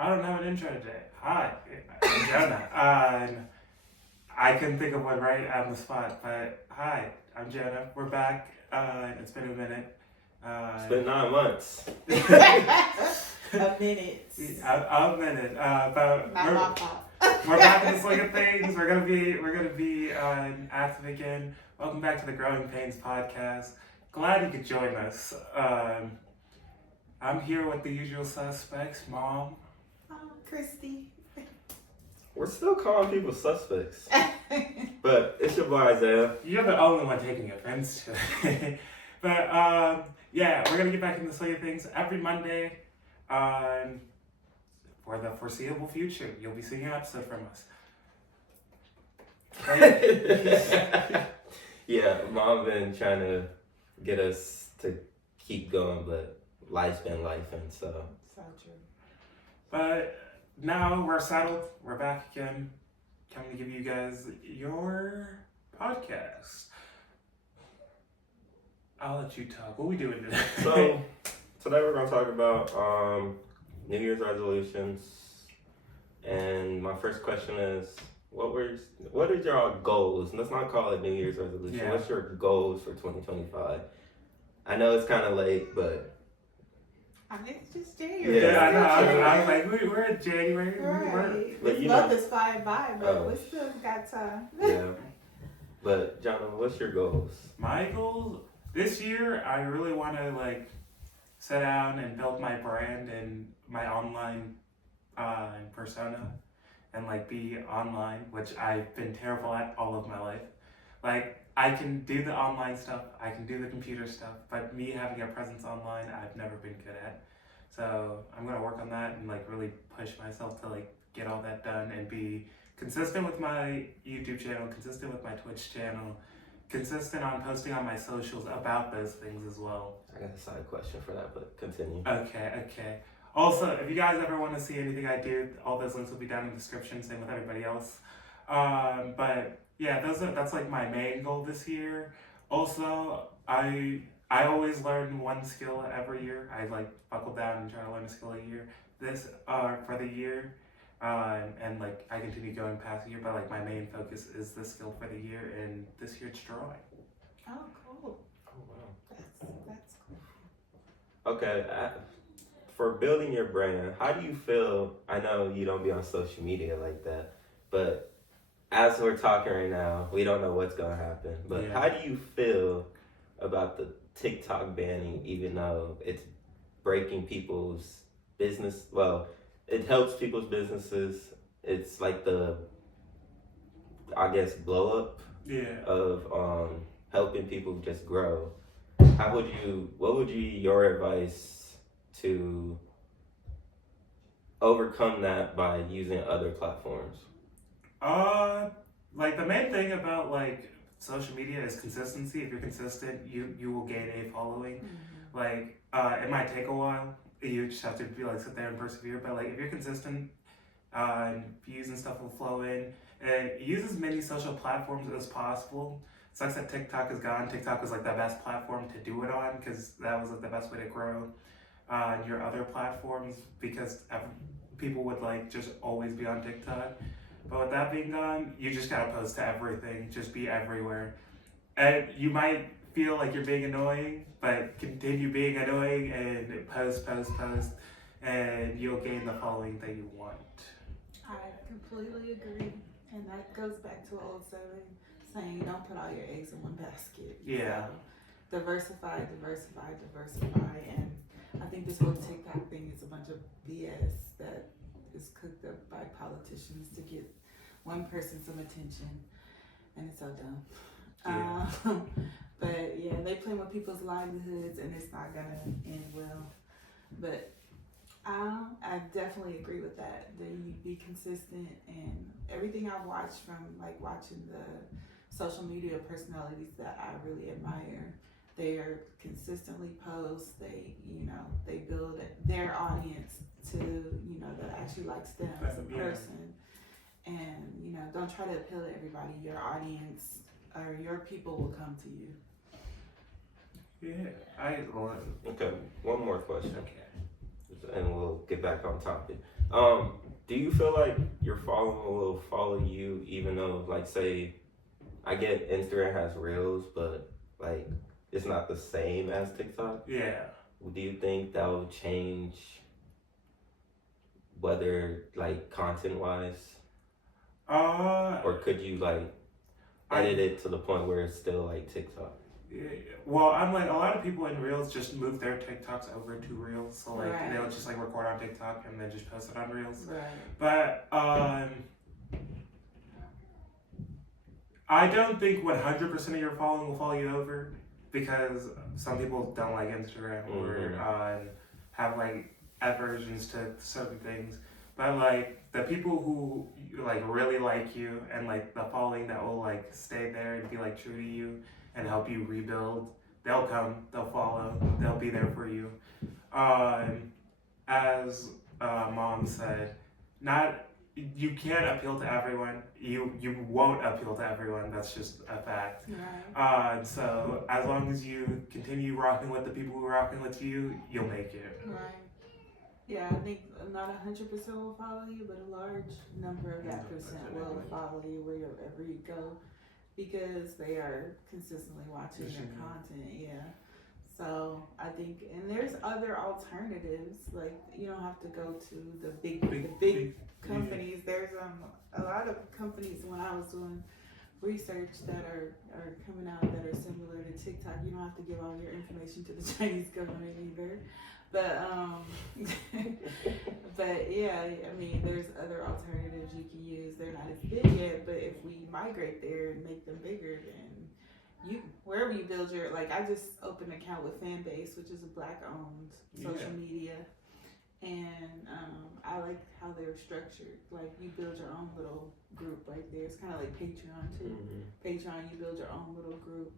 I don't have an intro today. Hi, I'm Jonah. I couldn't think of one right on the spot, but hi, I'm Jonah. We're back. It's been a minute. It's been 9 months. A minute. A minute. But Not my fault. we're back in the swing of things. We're gonna be active again. Welcome back to the Growing Painz podcast. Glad you could join us. I'm here with the usual suspects, Mom. Kristie. We're still calling people suspects. But it's your boy Isaiah. You're the only one taking offense to it. But yeah, we're gonna get back in the swing of things every Monday. For the foreseeable future, you'll be seeing an episode from us. Yeah, Mom been trying to get us to keep going, but life's been life, and so. So true. But now we're settled. We're back again, coming to give you guys your podcast. I'll let you talk. What are we doing today? So today we're gonna talk about New Year's resolutions, and my first question is, what are your goals? Let's not call it New Year's resolution. Yeah. What's your goals for 2025? I know it's kind of late, but I mean, it's just January. Yeah, I know. Yeah. I'm like, we're in January. Right. But This you month know- is flying by, but Oh. we still got time. yeah. But Jonah, what's your goals? My goals this year, I really want to sit down and build my brand and my online persona, and be online, which I've been terrible at all of my life. I can do the online stuff, I can do the computer stuff, but me having a presence online, I've never been good at. So I'm gonna work on that and really push myself to get all that done and be consistent with my YouTube channel, consistent with my Twitch channel, consistent on posting on my socials about those things as well. I got a side question for that, but continue. Okay. Also, if you guys ever want to see anything I do, all those links will be down in the description, same with everybody else. But yeah, that's my main goal this year. Also, I always learn one skill every year. I buckle down and try to learn a skill a year. For the year. And I continue going past the year, but my main focus is this skill for the year, and this year it's drawing. Oh, cool. Oh wow. That's cool. Okay, for building your brand, how do you feel? I know you don't be on social media like that, but as we're talking right now, we don't know what's gonna happen. But Yeah. how do you feel about the TikTok banning, even though it's breaking people's business? Well, it helps people's businesses. It's the, I guess, blow up Yeah. of helping people just grow. What would be your advice to overcome that by using other platforms? The main thing about social media is consistency. If you're consistent, you will gain a following. Mm-hmm. It might take a while. You just have to be sit there and persevere. But if you're consistent, views and stuff will flow in. And use as many social platforms as possible. Sucks that TikTok is gone. TikTok was the best platform to do it on, because that was the best way to grow your other platforms, because people would just always be on TikTok. But with that being gone, you just gotta post to everything. Just be everywhere. And you might feel like you're being annoying, but continue being annoying and post, and you'll gain the following that you want. I completely agree. And that goes back to an old saying, don't put all your eggs in one basket. Yeah. So, diversify. And I think this whole TikTok thing is a bunch of BS that is cooked up by politicians to get one person some attention. And it's so dumb. Yeah. But yeah, they play with people's livelihoods, and it's not gonna end well. But I definitely agree with that. That you be consistent, and everything I've watched from watching the social media personalities that I really admire, they are consistently post. They build their audience to that actually likes them as a person, and don't try to appeal to everybody. Your audience or your people will come to you. Yeah, Okay, one more question. Okay. And we'll get back on topic. Do you feel like your following will follow you even though, like, say, I get Instagram has Reels, but like it's not the same as TikTok? Yeah. Do you think that will change whether, like, content wise, or could you like edit it to the point where it's still like TikTok? Yeah, well, I'm like, a lot of people in Reels just move their TikToks over to Reels, so like Right. they'll just like record on TikTok and then just post it on Reels. Right. But I don't think 100% of your following will follow you over, because some people don't like Instagram or have like aversions to certain things. But like the people who like really like you and like the following that will like stay there and be like true to you and help you rebuild, they'll come, they'll follow, they'll be there for you. As Mom said, you can't appeal to everyone. You won't appeal to everyone. That's just a fact. Right. So as long as you continue rocking with the people who are rocking with you, you'll make it. Right. Yeah, I think not 100% will follow you, but a large number of that percent will follow you wherever you go, because they are consistently watching your content. Yeah. So I think, and there's other alternatives. Like, you don't have to go to the big companies. There's a lot of companies, when I was doing research, that are coming out that are similar to TikTok. You don't have to give all your information to the Chinese government either. But but yeah, I mean, there's other alternatives you can use. They're not as big yet, but if we migrate there and make them bigger, then you, wherever you build your, like, I just opened an account with Fanbase, which is a Black-owned social media, and I like how they're structured. Like, you build your own little group right there. It's kind of like Patreon too. Patreon, you build your own little group.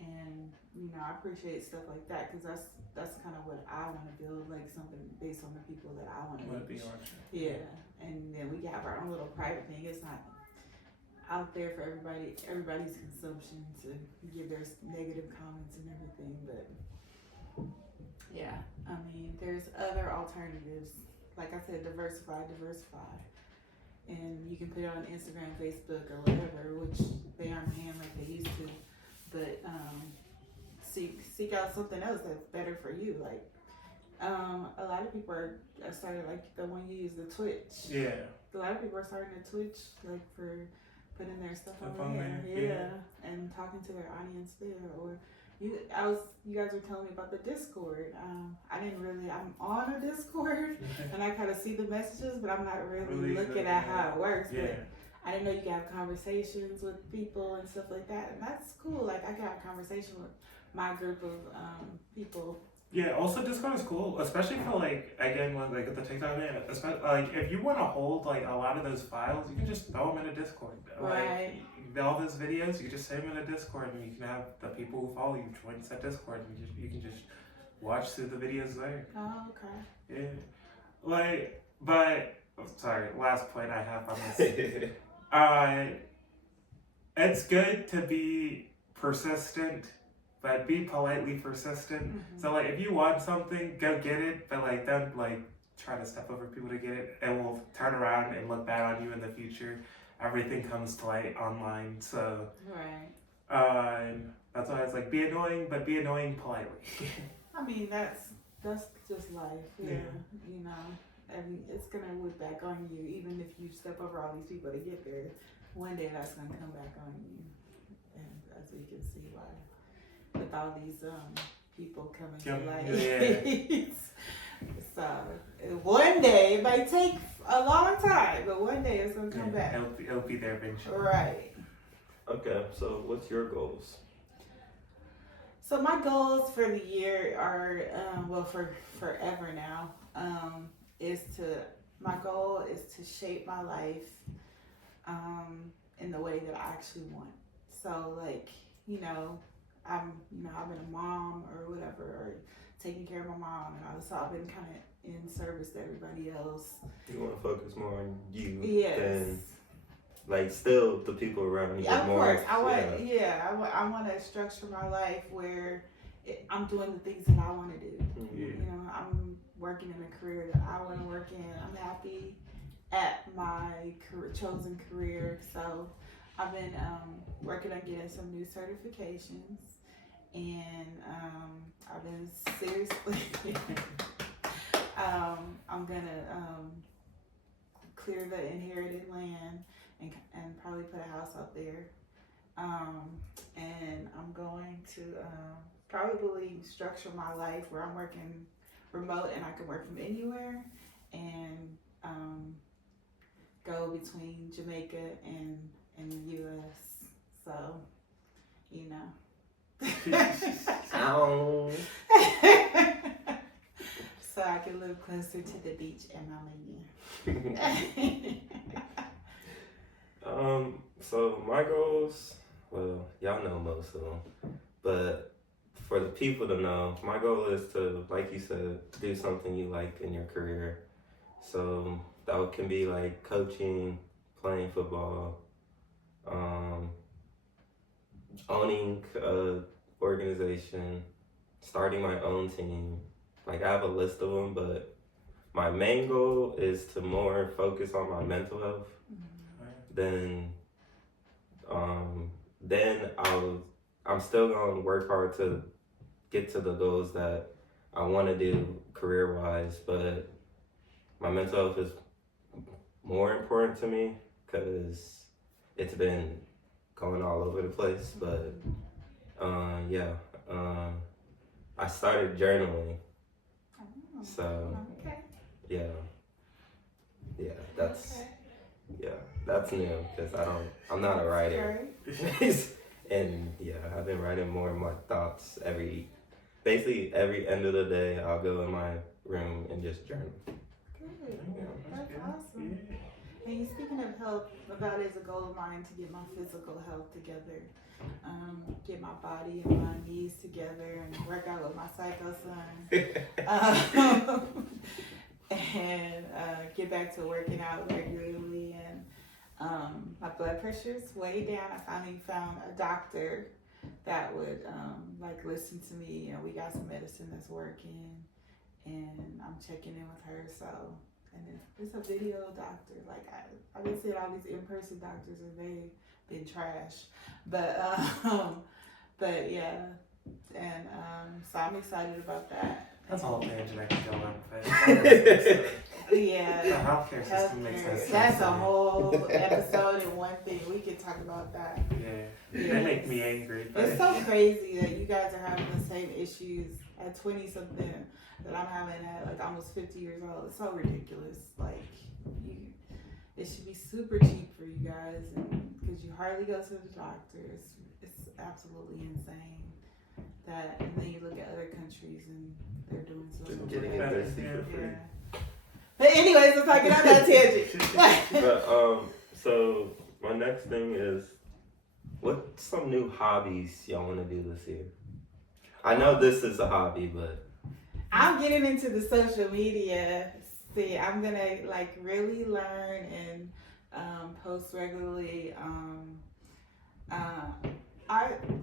And, you know, I appreciate stuff like that, because that's kind of what I want to build, like something based on the people that I want to reach. Yeah, and then we can have our own little private thing. It's not out there for everybody's consumption to give their negative comments and everything. But yeah, I mean, there's other alternatives. Like I said, diversify, and you can put it on Instagram, Facebook, or whatever, which they aren't paying like they used to. But seek out something else that's better for you. Like, a lot of people are starting, like the one you use, the Twitch. Yeah. A lot of people are starting to Twitch, like, for putting their stuff on there. Yeah, and talking to their audience there. Or you guys were telling me about the Discord. I'm on a Discord, and I kind of see the messages, but I'm not really looking at how it works. Yeah. But I didn't know you can have conversations with people and stuff like that, and that's cool. Like, I can have a conversation with my group of people. Yeah, also Discord is cool, especially for like, again, like with the TikTok man, especially like if you want to hold like a lot of those files, you can just throw them in a Discord. Right. Like, all those videos, you can just save them in a Discord, and you can have the people who follow you join that Discord, and you can just watch through the videos there. Oh, okay. Yeah. Like, but sorry, last point I have on this. It's good to be persistent, but be politely persistent. Mm-hmm. So like, if you want something, go get it, but like, don't like try to step over people to get it. It will turn around and look bad on you in the future. Everything comes to light online, so right. That's why it's like, be annoying, but be annoying politely. I mean, that's just life. Yeah. You know, and it's gonna look back on you, even if you step over all these people to get there. One day that's gonna come back on you, and as we can see why, with all these people coming to light. So one day, it might take a long time, but one day it's gonna come back. It'll be there eventually. Right. Okay, so what's your goals? So my goals for the year are, for forever now, my goal is to shape my life in the way that I actually want. So, like, I've been a mom or whatever, or taking care of my mom and all this. So I've been kind of in service to everybody else. You want to focus more on you than, like, still the people around you. Yeah, of course. I want to structure my life where I'm doing the things that I want to do. Yeah. You know, I'm working in a career that I want to work in. I'm happy at my chosen career. So I've been working on getting some new certifications, and I've been seriously. I'm gonna clear the inherited land and probably put a house out there. And I'm going to probably structure my life where I'm working remote and I can work from anywhere, and go between Jamaica and the U.S. So, you know. Ow. So I can live closer to the beach and my man. So my goals, well, y'all know most of them, but for the people to know, my goal is to, like you said, do something you like in your career. So that can be like coaching, playing football, owning a organization, starting my own team. Like, I have a list of them, but my main goal is to more focus on my mental health. Then I'm still gonna work hard to get to the goals that I want to do career-wise, but my mental health is more important to me because it's been going all over the place. But I started journaling, so that's new because I'm not a writer. And I've been writing more of my thoughts basically every end of the day. I'll go in my room and just journal. Good. That's awesome. And speaking of health, that is a goal of mine, to get my physical health together. Get my body and my knees together and work out with my psycho son. And get back to working out regularly. And my blood pressure's way down. I finally found a doctor that would listen to me, and we got some medicine that's working, and I'm checking in with her. So, and it's a video doctor. Like I've been seeing all these in-person doctors, and they've been trash. But yeah, and so I'm excited about that. That's a whole tangent I can go on. But yeah, the healthcare system makes sense. That's a whole episode and one thing. We could talk about that. Yeah. They make me angry. But it's so crazy that you guys are having the same issues at 20-something that I'm having at almost 50 years old. It's so ridiculous. It should be super cheap for you guys, and because you hardly go to the doctor. It's absolutely insane. And then you look at other countries and they're doing so much better. Free. But anyways, let's not get on that tangent. But so my next thing is, what's some new hobbies y'all want to do this year? I know this is a hobby, but I'm getting into the social media. See, I'm gonna really learn and post regularly.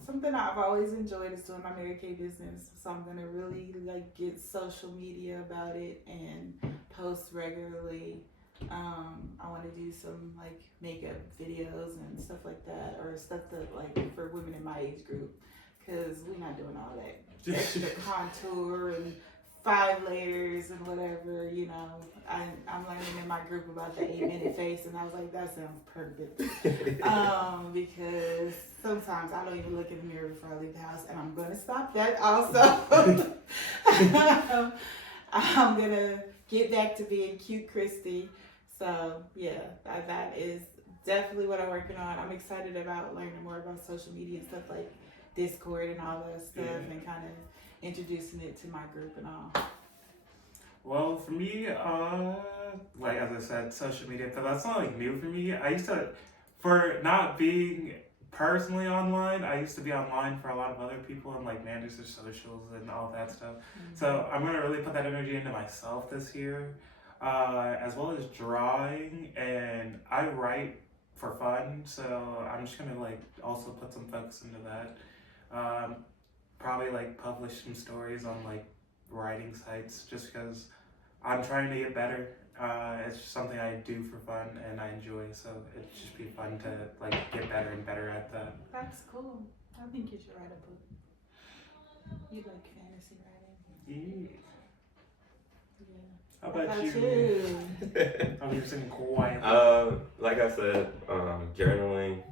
Something I've always enjoyed is doing my Mary Kay business, so I'm gonna really get social media about it and post regularly. I want to do some makeup videos and stuff like that, or stuff that for women in my age group, because we're not doing all that extra contour and 5 layers and whatever. I'm learning in my group about the 8-minute face, and I was like, that sounds perfect. Because sometimes I don't even look in the mirror before I leave the house, and I'm going to stop that also. I'm going to get back to being cute Kristie. So, yeah, that is definitely what I'm working on. I'm excited about learning more about social media and stuff like Discord and all that stuff, and kind of introducing it to my group and all. Well, for me, as I said, social media, but that's not new for me. I used to, for not being personally online, I used to be online for a lot of other people and manage their socials and all that stuff. Mm-hmm. So I'm gonna really put that energy into myself this year, as well as drawing, and I write for fun. So I'm just gonna also put some focus into that. Probably publish some stories on writing sites, just because I'm trying to get better. It's just something I do for fun and I enjoy, so it'd just be fun to like get better and better at that. That's cool. I think you should write a book. You like fantasy writing? Yeah. Yeah. How about you? Oh, you're sitting quietly. Like I said, journaling.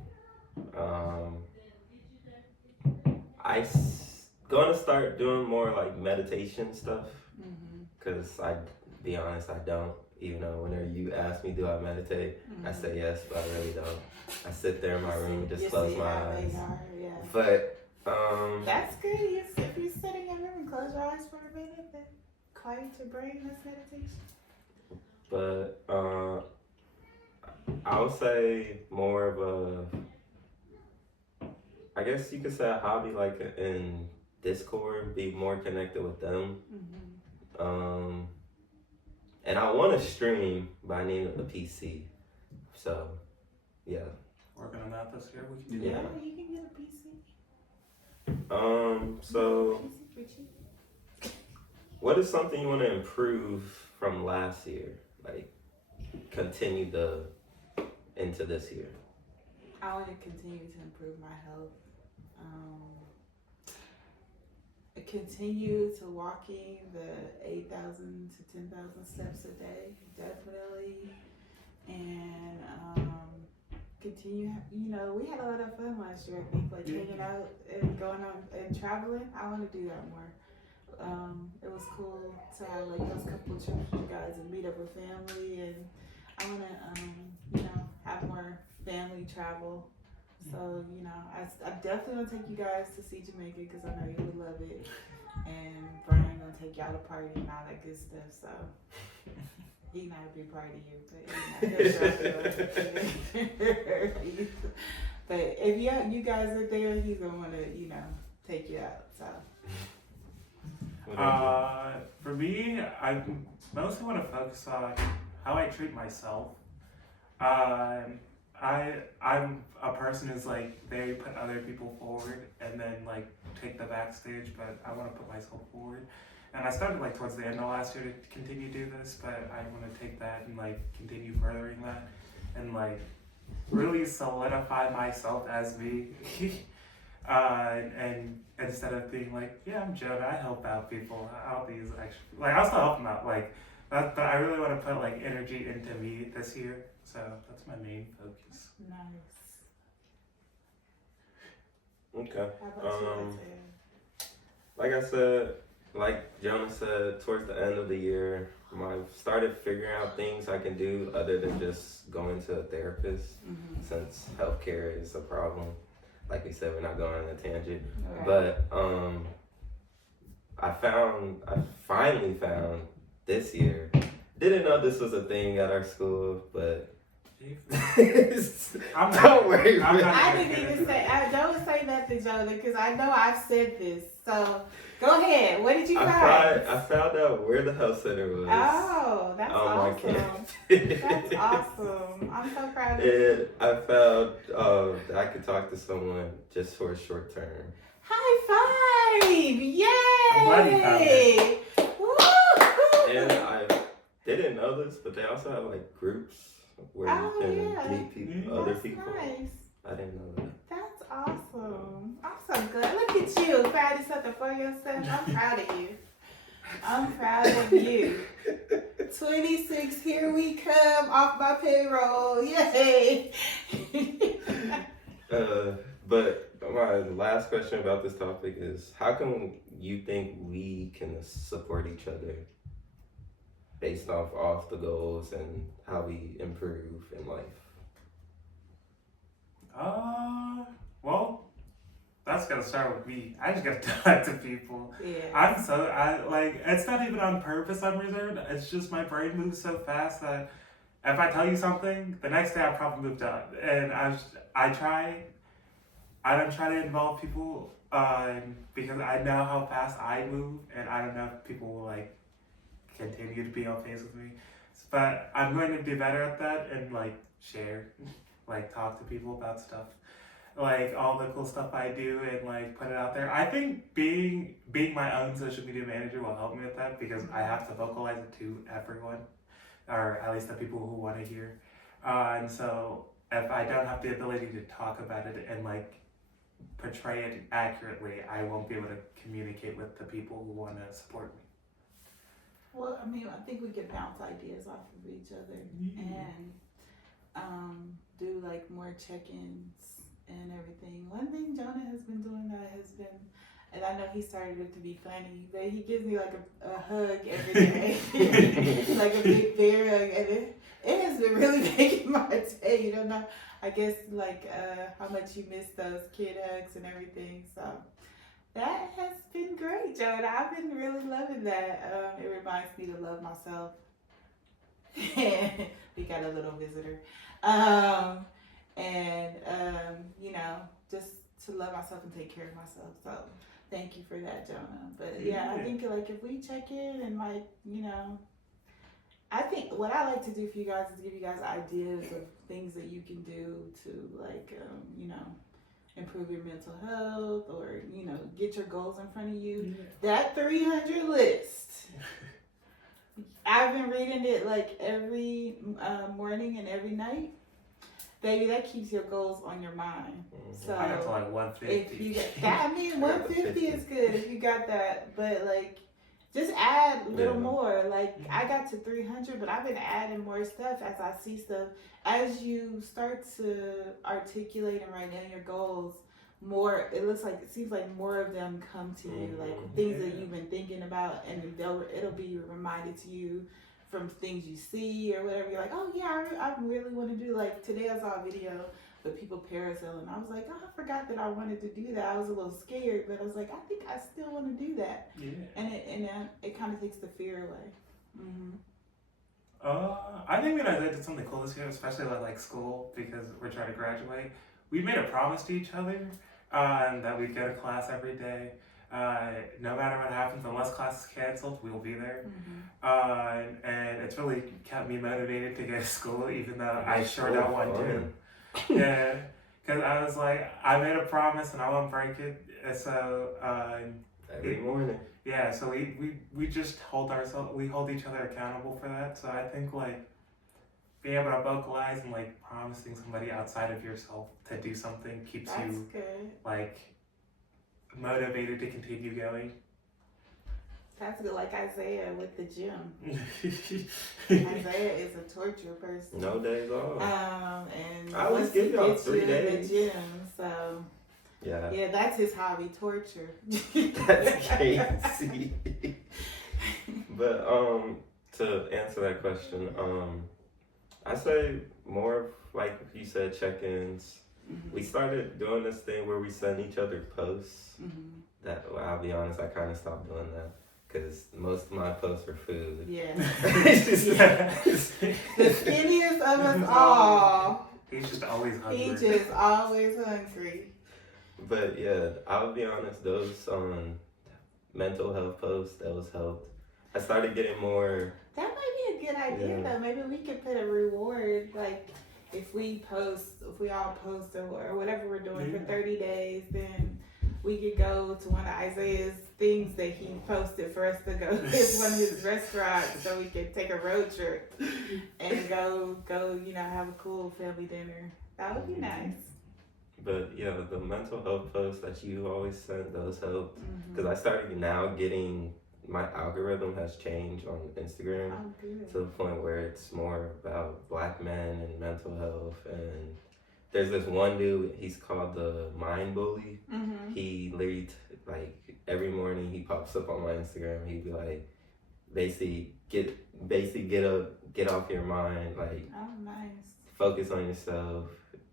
Gonna start doing more like meditation stuff. Cause be honest, I don't. Even though whenever you ask me, do I meditate? I say yes, but I really don't. I sit there in my room and just close my eyes. Yeah. But that's good. If you sit in your room and close your eyes for a minute, then quiet your brain. That's meditation. But I would say more of I guess you could say a hobby, like in Discord, be more connected with them. And I want to stream, but I need a PC. So, yeah. Working on that this year. We can do Yeah. that. You can get a PC. So what is something you want to improve from last year? Like, continue into this year? I want to continue to improve my health. Continue to walking the 8,000 to 10,000 steps a day, definitely. And continue, we had a lot of fun last year, I think, like hanging out and going on and traveling. I want to do that more. It was cool to have like those couple of trips with you guys and meet up with family, and I want to, have more family travel. So, I definitely want to take you guys to see Jamaica because I know you would love it. And Brian going to take y'all to party and all that good stuff. So, he's not a big part of you, but but if you guys are there, he's going to want to, take you out. So. For me, I mostly want to focus on how I treat myself. I'm a person who's like very put other people forward and then like take the backstage, but I want to put myself forward. And I started like towards the end of last year to continue to do this, but I want to take that and like continue furthering that and like really solidify myself as me. And instead of being like, yeah, I'm Jonah, I help out people. I'll be actually like I'll still help them out, like, but I really want to put like energy into me this year. So that's my main focus. Nice. Okay. How about you, like I said, like Jonah said, towards the end of the year, I've started figuring out things I can do other than just going to a therapist, since healthcare is a problem. Like we said, we're not going on a tangent. Right. But I finally found this year. Didn't know this was a thing at our school, but don't worry. I didn't even say. Don't say nothing, Jonah, because I know I've said this. So go ahead. What did you find? I found out where the health center was. Oh, that's awesome. That's awesome. I'm so proud of you. And I found that I could talk to someone just for a short term. High five! Yay! I'm glad you found it. Woo! And I didn't know this, but they also have like groups where you can meet people, other people. Nice. I didn't know that. That's awesome. I'm so good. Look at you finding something for yourself. I'm proud of you. I'm proud of you. 26, here we come off my payroll. Yay! But my last question about this topic is, how can you think we can support each other based off the goals and how we improve in life? Well, that's gonna start with me. I just gotta talk to people. Yeah. It's not even on purpose I'm reserved. It's just my brain moves so fast that if I tell you something, the next day I probably moved on. And I don't try to involve people because I know how fast I move, and I don't know if people will like continue to be on pace with me. But I'm going to be better at that and like share, like talk to people about stuff. like all the cool stuff I do and like put it out there. I think being my own social media manager will help me with that because I have to vocalize it to everyone, or at least the people who want to hear. And so if I don't have the ability to talk about it and like portray it accurately, I won't be able to communicate with the people who want to support me. Well, I mean, I think we could bounce ideas off of each other and do like more check-ins and everything. One thing Jonah has been doing that has been, and I know he started it to be funny, but he gives me like a hug every day, like a big bear hug, and it has been really making my day. You don't know, I guess like how much you miss those kid hugs and everything. So that has been great, Jonah. I've been really loving that. It reminds me to love myself. We got a little visitor. You know, just to love myself and take care of myself. So thank you for that, Jonah. But yeah, I think like if we check in and like, you know, I think what I like to do for you guys is give you guys ideas of things that you can do to like, you know, improve your mental health or, you know, get your goals in front of you. That 300 list. I've been reading it like every morning and every night. Baby, that keeps your goals on your mind. So I got to like 150. if you got that, I mean 150 is good if you got that. But like just add a little more. Like I got to 300, but I've been adding more stuff as I see stuff. As you start to articulate and write down your goals, more it seems like more of them come to you, like things that you've been thinking about, and it'll be reminded to you from things you see or whatever. You're like, oh yeah, I really want to do, like today I saw a video with people parasailing. I was like, oh, I forgot that I wanted to do that. I was a little scared, but I was like, I think I still want to do that. And it kind of takes the fear away. I think I did something cool this year, especially with like school, because we're trying to graduate. We made a promise to each other that we'd go to class every day. No matter what happens, unless class is canceled, we'll be there. And it's really kept me motivated to go to school, even though I sure don't want to. Yeah, because I was like, I made a promise and I won't break it. So every morning. Yeah, so we just hold each other accountable for that. So I think like being able to vocalize and like promising somebody outside of yourself to do something keeps you like motivated to continue going. That's good, like Isaiah with the gym. Isaiah is a torture person. No days off. And I always give y'all 3 days. In the gym, so yeah, that's his hobby, torture. That's crazy. But to answer that question, I say more like you said, check-ins. We started doing this thing where we send each other posts. That, well, I'll be honest, I kind of stopped doing that because most of my posts are food. Yeah. The skinniest of us all. He's just always hungry. He's just always hungry. But yeah, I'll be honest, those mental health posts, those helped. I started getting more. That might be a good idea though. Maybe we could put a reward, like if we all post or whatever we're doing for 30 days, then we could go to one of Isaiah's things that he posted for us to go. It's one of his restaurants, so we could take a road trip and go, you know, have a cool family dinner. That would be nice. But yeah, the mental health posts that you always send, those helped. Because I started now getting, my algorithm has changed on Instagram to the point where it's more about Black men and mental health. And there's this one dude, he's called the Mind Bully. He literally, like, every morning he pops up on my Instagram. He'd be like, basically get up, get off your mind, like, focus on yourself.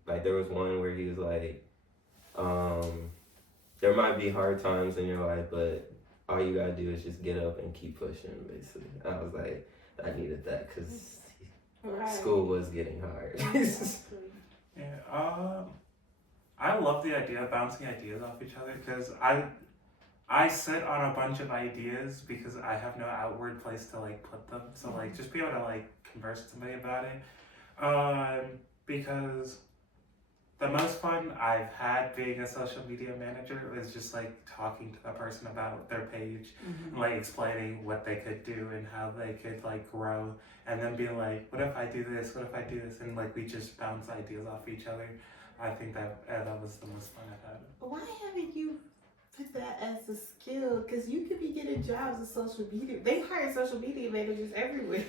Like, there was one where he was like, there might be hard times in your life, but all you gotta do is just get up and keep pushing, basically. I was like, I needed that because school was getting hard. Yeah, I love the idea of bouncing ideas off each other because I sit on a bunch of ideas because I have no outward place to like put them. So like just be able to like converse with somebody about it, because the most fun I've had being a social media manager was just like talking to the person about their page, and like explaining what they could do and how they could like grow, and then being like, what if I do this? What if I do this? And like we just bounce ideas off each other. I think that was the most fun I've had. Why haven't you put that as a skill? Because you could be getting jobs as social media. They hire social media managers everywhere.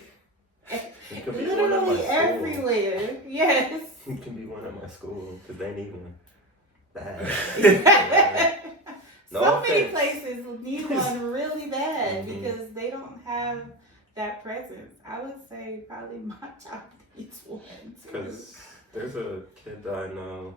You could be one at my Literally school. everywhere. Yes. You can be one at my school because they need one bad. No So many offense. places need one really bad Mhm. because they don't have that presence. I would say probably my job needs one too. Because there's a kid that I know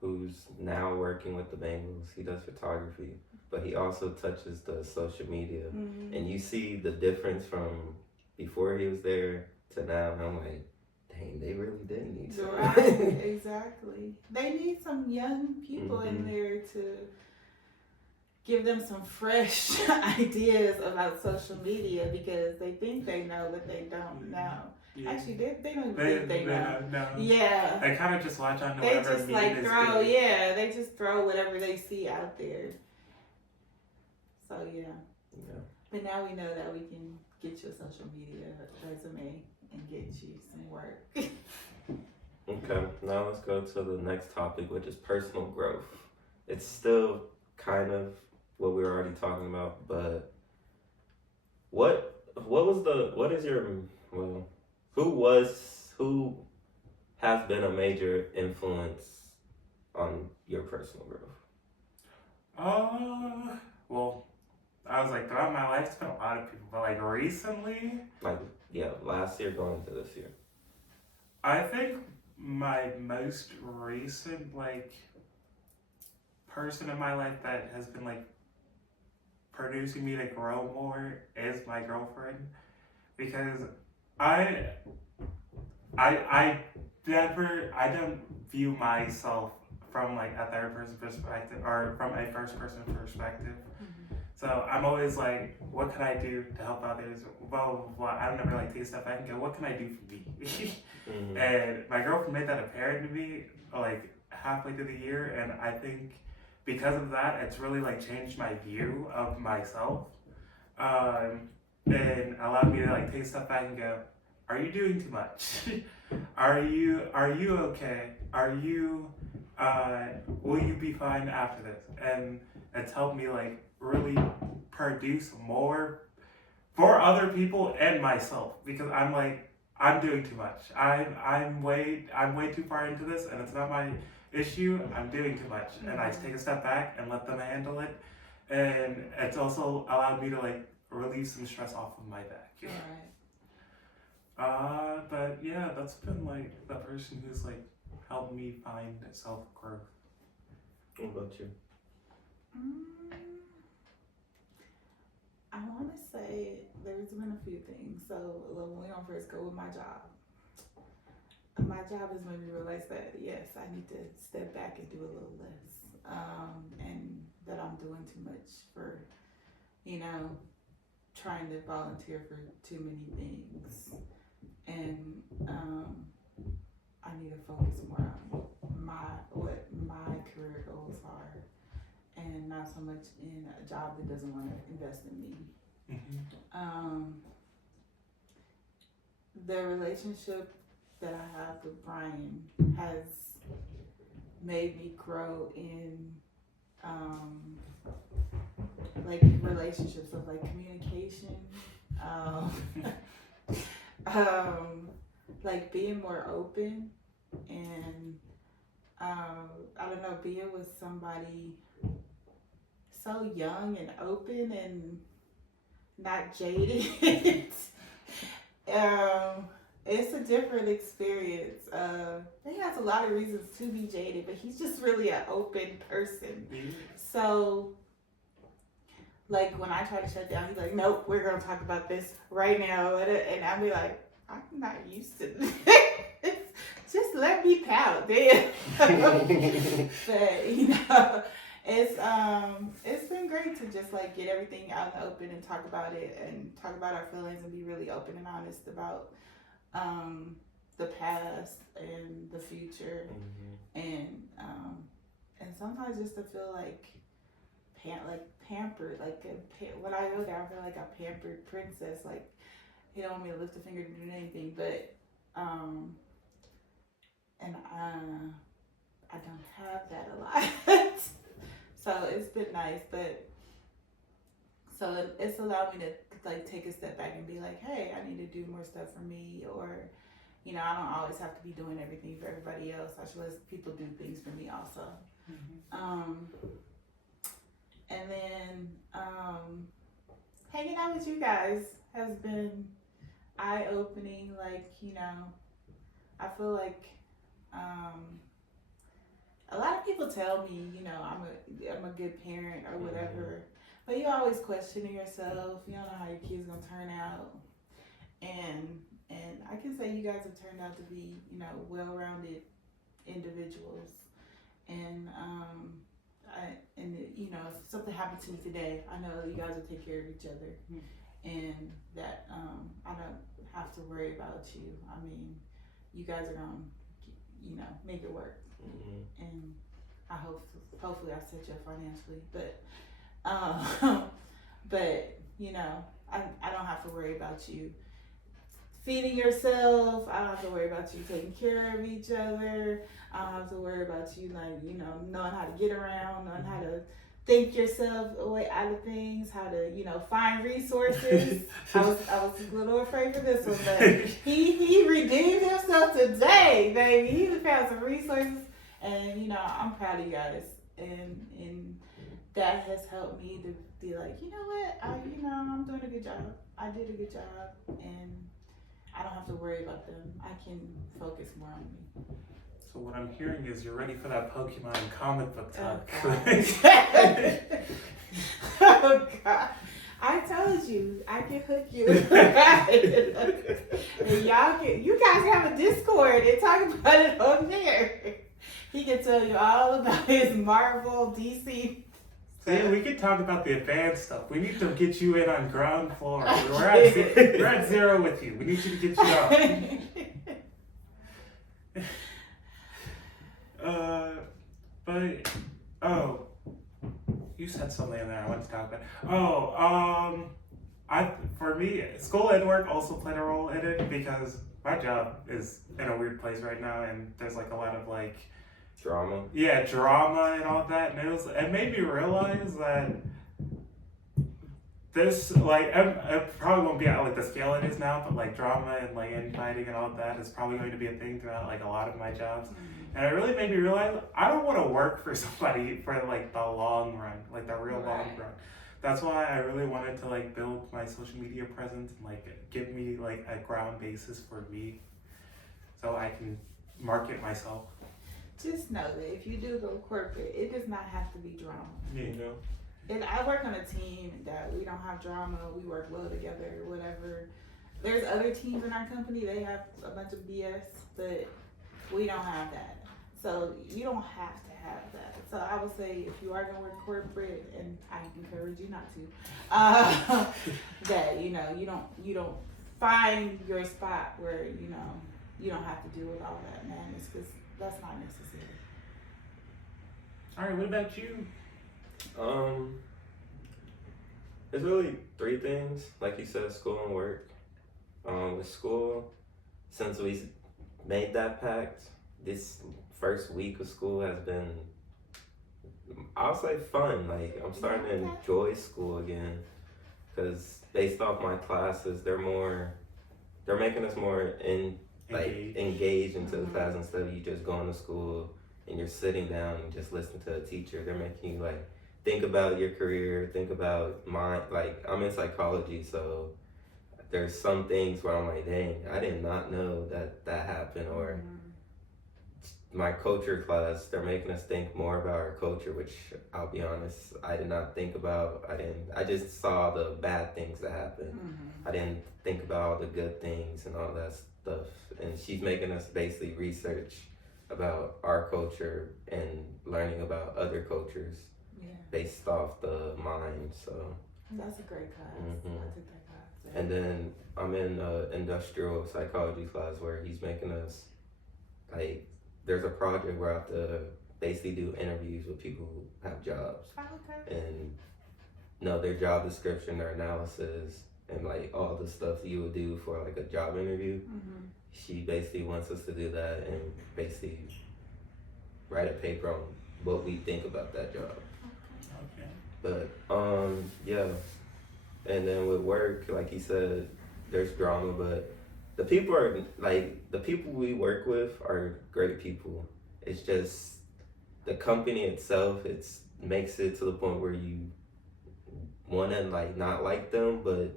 who's now working with the Bengals. He does photography, but he also touches the social media. Mhm. And you see the difference from before he was there to now. And I'm like, dang, they really did need someone. Right, exactly. They need some young people in Mhm. there to give them some fresh ideas about social media because they think they know, but they don't know. Yeah. Actually, they don't even think they know. No. Yeah. They kind of just watch on They whatever just meme like is throw, good. yeah, they just throw whatever they see out there. So, yeah. Yeah. But now we know that we can get your social media resume and get you some work. Okay, now let's go to the next topic, which is personal growth. It's still kind of what we were already talking about, but what is your, well, who has been a major influence on your personal growth? Well, I was like, throughout my life, it's been a lot of people, but like recently, Like, yeah, last year going into this year. I think my most recent like person in my life that has been like producing me to grow more is my girlfriend, because I don't view myself from like a third person perspective or from a first person perspective. So I'm always like, what can I do to help others? Well, I don't ever like take a step back and go, what can I do for me? Mm-hmm. And my girlfriend made that apparent to me like halfway through the year, and I think because of that, it's really like changed my view of myself, and allowed me to like take a step back and go, are you doing too much? Are you okay? Are you will you be fine after this? And it's helped me like really produce more for other people and myself, because I'm like, I'm doing too much. I'm way too far into this, and it's not my issue. I'm doing too much, and I take a step back and let them handle it. And it's also allowed me to like release some stress off of my back. Alright. But yeah, that's been like the person who's like helped me find self growth. What about you? I want to say there's been a few things. So when we don't first go with my job has made me realize that yes, I need to step back and do a little less, and that I'm doing too much for, trying to volunteer for too many things, and I need to focus more on what my career goals are, and not so much in a job that doesn't want to invest in me. Mm-hmm. The relationship that I have with Brian has made me grow in like relationships of like communication, like being more open, and I don't know, being with somebody so young and open and not jaded. It's a different experience. He has a lot of reasons to be jaded, but he's just really an open person. So, like when I try to shut down, he's like, "Nope, we're gonna talk about this right now," and I'll be like, "I'm not used to this. Just let me pout, damn." But it's been great to just like get everything out in the open and talk about it and talk about our feelings and be really open and honest about the past and the future, and sometimes just to feel like pampered, when I go there, I feel like a pampered princess. Like he don't want me to lift a finger to do anything, but and I don't have that a lot. So it's been nice, but so it's allowed me to like take a step back and be like, hey, I need to do more stuff for me, or you know, I don't always have to be doing everything for everybody else. I should let people do things for me also. And then hanging out with you guys has been eye-opening. Like, you know, I feel like a lot of people tell me, you know, I'm a good parent or whatever, but you always questioning yourself. You don't know how your kid's gonna turn out, and I can say you guys have turned out to be, you know, well-rounded individuals, and you know, if something happened to me today, I know you guys will take care of each other, and that I don't have to worry about you. I mean, you guys are gonna, you know, make it work, and I hopefully I set you up financially, but you know, I don't have to worry about you feeding yourself. I don't have to worry about you taking care of each other. I don't have to worry about you, like, you know, knowing how to get around, knowing how to think yourself away out of things, how to, you know, find resources. I was a little afraid for this one, but he redeemed himself today, baby. He found some resources, and you know, I'm proud of you guys, and that has helped me to be like, you know what, I'm doing a good job. I did a good job, and I don't have to worry about them. I can focus more on me. So what I'm hearing is you're ready for that Pokemon comic book talk. Oh God. I told you I can hook you. And you guys have a Discord and talk about it on there. He can tell you all about his Marvel, DC. See, we can talk about the advanced stuff. We need to get you in on ground floor. We're at zero with you. We need you to get you up. You said something in there I wanted to talk about. For me, school and work also played a role in it because my job is in a weird place right now, and there's like a lot of like drama. Yeah, drama and all that, and it made me realize that this, like, it probably won't be at like the scale it is now, but like drama and like infighting and all that is probably going to be a thing throughout like a lot of my jobs. And it really made me realize I don't want to work for somebody for like the long run, like the real long run. That's why I really wanted to like build my social media presence and like give me like a ground basis for me, so I can market myself. Just know that if you do go corporate, it does not have to be drama. You know. And I work on a team that we don't have drama. We work well together, whatever. There's other teams in our company, they have a bunch of BS, but we don't have that. So you don't have to have that. So I would say if you are going to work corporate, and I encourage you not to, that, you know, you don't find your spot where, you know, you don't have to deal with all that, man. It's because that's not necessary. All right, what about you? It's really three things, like you said, school and work. With school, since we made that pact, this first week of school has been, I'll say, fun. Like, I'm starting to enjoy school again, because based off my classes, they're making us more engaged into the class instead of you just going to school and you're sitting down and just listening to a teacher. They're making you like think about your career, think about mine. Like, I'm in psychology, so there's some things where I'm like, dang, I did not know that happened. Or my culture class, they're making us think more about our culture, which I'll be honest, I did not think about. I just saw the bad things that happened. I didn't think about all the good things and all that stuff. And she's making us basically research about our culture and learning about other cultures based off the mind. So that's a great class. I took that class. And then I'm in industrial psychology class where he's making us, like, there's a project where I have to basically do interviews with people who have jobs. Okay. And know their job description, their analysis, and like all the stuff that you would do for like a job interview. Mm-hmm. She basically wants us to do that and basically write a paper on what we think about that job. Okay. But yeah. And then with work, like he said, there's drama, but the people are like the people we work with are great people. It's just the company itself, makes it to the point where you wanna like not like them, but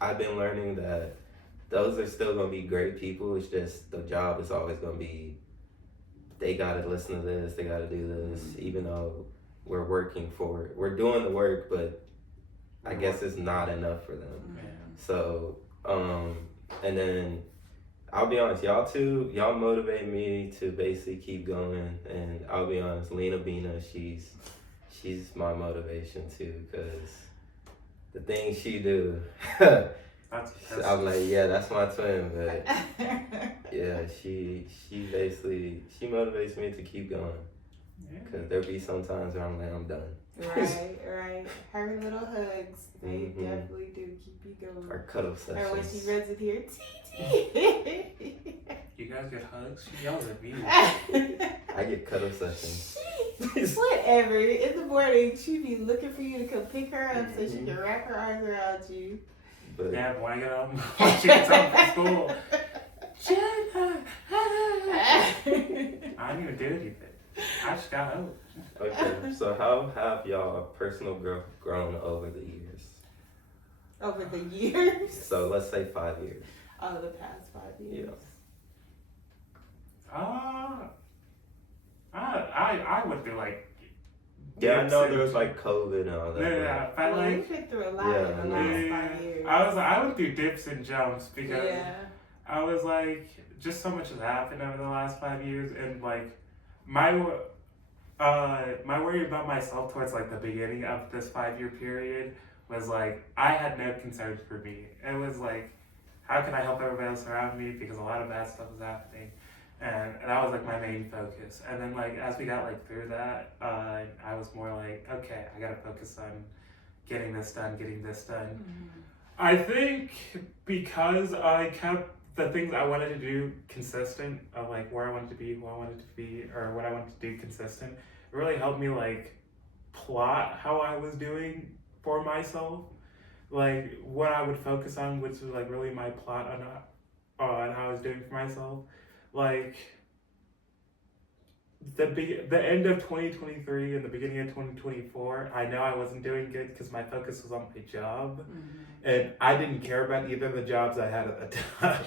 I've been learning that those are still gonna be great people. It's just the job is always gonna be they gotta listen to this, they gotta do this, even though we're working for it. We're doing the work, but I guess it's not enough for them. Yeah. So, and then I'll be honest, y'all motivate me to basically keep going. And I'll be honest, Lena Bina, she's my motivation too, because the things she do, I'm like, yeah, that's my twin. But yeah, she basically motivates me to keep going. Because there be some times where I'm like, I'm done. Right. Her little hugs, they definitely do keep you going. Our cuddle sessions. Or when she runs in here, You guys get hugs? She yells at me. I get cuddle sessions. Whatever. In the morning, she be looking for you to come pick her up so she can wrap her arms around you. But Yeah, when I get home, when she gets home from school, Jonah, I didn't even do anything. I just got home. okay, so how have y'all personal growth grown over the years? Over the years? So let's say 5 years. Oh, the past 5 years. I went through like. Yeah, I know dips there was like COVID and all that. Yeah, but- I Well, like. we've been through a lot in the last 5 years. I went through dips and jumps because Yeah. I was like, just so much has happened over the last 5 years, and like my worry about myself towards like the beginning of this 5 year period was like I had no concerns for me. It was like, how can I help everybody else around me, because a lot of bad stuff was happening, and that was like my main focus. And then like as we got like through that, I was more like, okay, I gotta focus on getting this done. Mm-hmm. I think because I kept the things I wanted to do consistent, of like where I wanted to be, who I wanted to be, or what I wanted to do consistent, it really helped me like plot how I was doing for myself, like what I would focus on, which was like really my plot on how I was doing for myself. Like the end of 2023 and the beginning of 2024, I know I wasn't doing good because my focus was on my job, and I didn't care about either of the jobs I had at the time.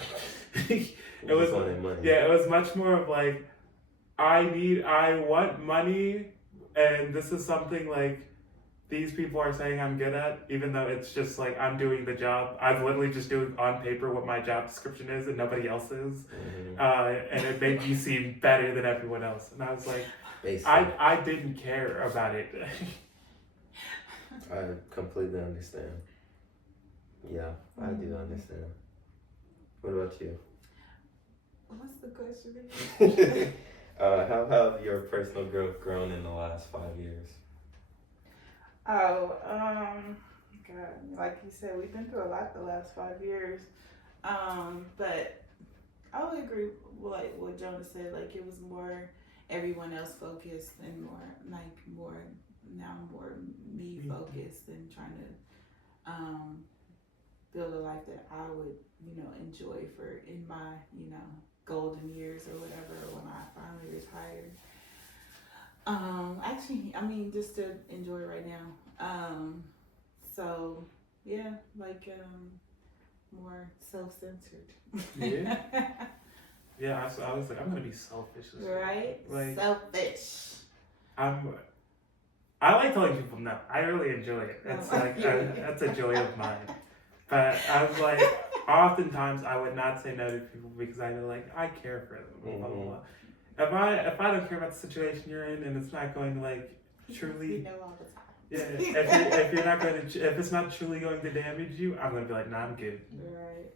It was money. Yeah, it was much more of like, I want money, and this is something like these people are saying I'm good at, even though it's just like I'm doing the job. I'm literally just doing on paper what my job description is and nobody else's. And it made me seem better than everyone else. And I was like, I didn't care about it. I completely understand. Yeah, I do understand. What about you? What's the question again? How have your personal growth grown in the last 5 years? Oh, God, like you said, we've been through a lot the last 5 years. But I would agree with like what Jonah said. Like it was more everyone else focused and more me focused and trying to build a life that I would enjoy for in my golden years or whatever when I finally retired. Actually, I mean, just to enjoy right now. So yeah, like more self-centered. Yeah. Yeah, I was like, I'm gonna be selfish this year. Right? Like, Selfish. I like telling people no. I really enjoy it. It's like that's a joy of mine. But I was like, oftentimes I would not say no to people because I feel like I care for them. Blah, blah, blah. If I don't care about the situation you're in and it's not going to like truly, You know all the time. Yeah, if you're not going to, if it's not truly going to damage you, I'm gonna be like, nah, I'm good. Right.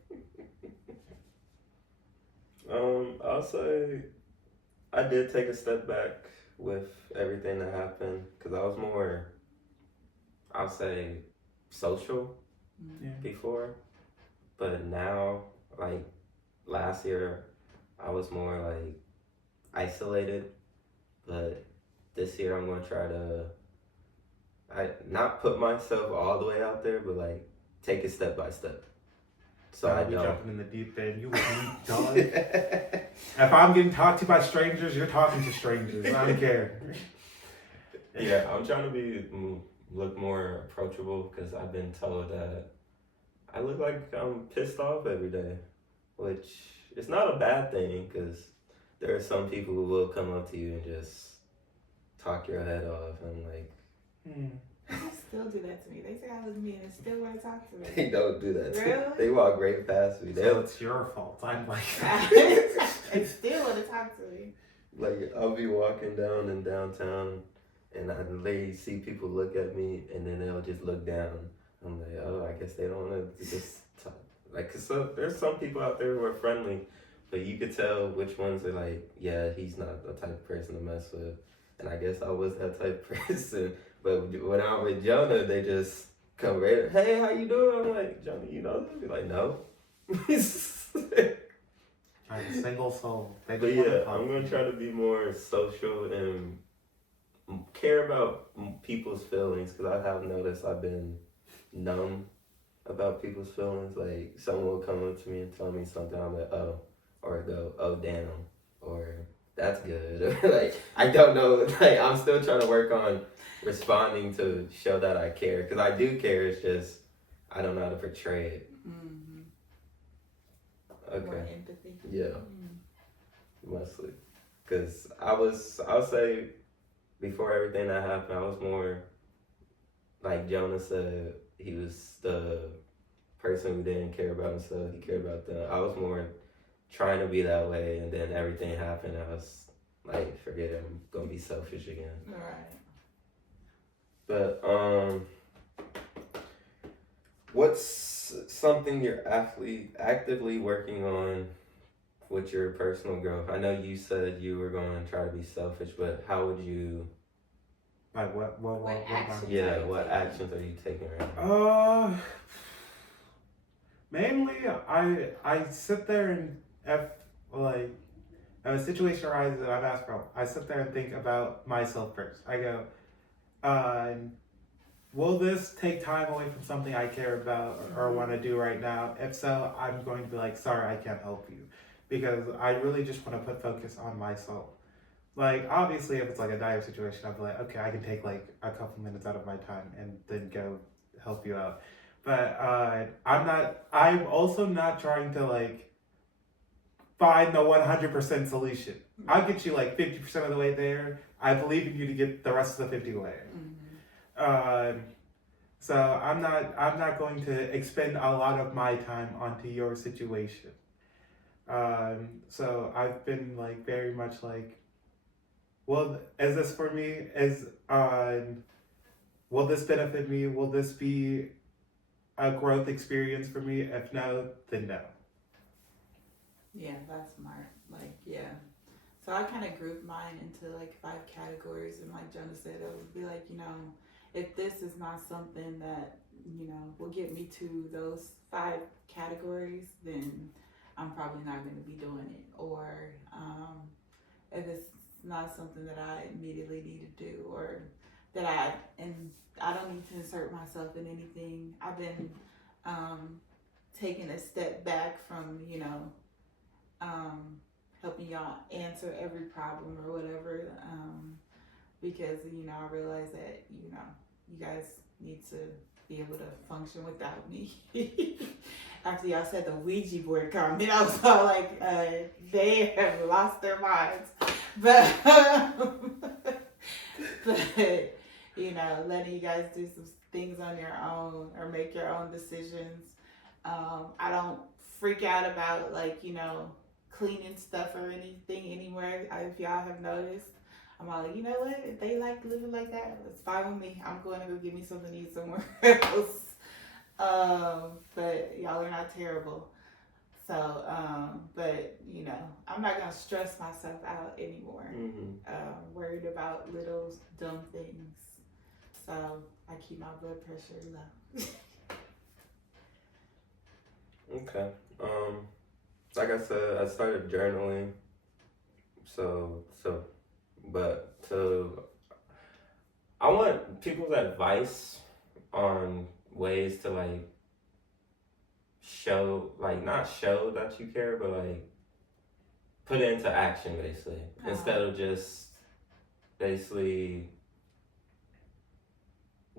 I'll say I did take a step back with everything that happened because I was more, I'll say, social Yeah. before, but now, like last year, I was more like isolated. But this year, I'm gonna try to, I not put myself all the way out there, but like take it step by step. So I We don't. jumping in the deep end. You with me, dog. If I'm getting talked to by strangers, you're talking to strangers. I don't care. Yeah, I'm trying to look more approachable because I've been told that I look like I'm pissed off every day, which is not a bad thing because there are some people who will come up to you and just talk your head off. And like, They still do that to me. They say I look mean and still want to talk to me. they don't do that. Really? They walk right past me. So it's your fault. I'm like, They still want to talk to me. Like I'll be walking down in downtown, and I literally see people look at me, and then they'll just look down. I'm like, oh, I guess they don't want to just talk. Like, 'cause there's some people out there who are friendly, but you could tell which ones are like, yeah, he's not the type of person to mess with. And I guess I was that type of person. But when I'm with Jonah, they just come right, hey, how you doing? I'm like, Jonah, you know this? Be like, no. I'm a single soul. But yeah, I'm gonna try to be more social and care about people's feelings because I have noticed I've been numb about people's feelings. Like someone will come up to me and tell me something, I'm like, oh, or go, oh damn, or that's good. Like I don't know. Like I'm still trying to work on responding to show that I care because I do care. It's just I don't know how to portray it. Mm-hmm. Okay. More empathy. Yeah. Mostly, because I'll say, before everything that happened, I was more, like Jonah said, he was the person who didn't care about himself, he cared about them. I was more trying to be that way, and then everything happened, I was like, forget it, I'm gonna be selfish again. Right. But, what's something you're actively working on with your personal growth? I know you said you were going to try to be selfish, but how would you? Like what actions? Yeah, what actions are you taking right now? Mainly I sit there and if like a situation arises that I've asked for, I sit there and think about myself first. I go, will this take time away from something I care about or want to do right now? If so, I'm going to be like, sorry, I can't help you. Because I really just want to put focus on myself. Like, obviously, if it's like a dire situation, I'll be like, okay, I can take like a couple minutes out of my time and then go help you out. But I'm also not trying to like find the 100% solution. I'll get you like 50% of the way there. I believe in you to get the rest of the 50 later. So I'm not going to expend a lot of my time onto your situation. So I've been like very much like, well, is this for me? Will this benefit me? Will this be a growth experience for me? If no, then no. Yeah, that's smart. Like, yeah. So I kind of grouped mine into like 5 categories, and like Jonah said, it would be like, if this is not something that, will get me to those 5 categories, then I'm probably not going to be doing it. Or if it's not something that I immediately need to do, or that I don't need to insert myself in anything. I've been taking a step back from, helping y'all answer every problem or whatever, because, I realize that, you guys need to be able to function without me. After y'all said the Ouija board comment, I was all like, they have lost their minds. But, letting you guys do some things on your own or make your own decisions. I don't freak out about, like, cleaning stuff or anything anywhere, if y'all have noticed. I'm all like, you know what? If they like living like that, it's fine with me. I'm going to go get me something to eat somewhere else. But y'all are not terrible. So, but you know, I'm not gonna stress myself out anymore. Worried about little dumb things. So I keep my blood pressure low. Okay. Like I said, I started journaling. I want people's advice on ways to like show, like not show that you care, but like put it into action basically, instead of just basically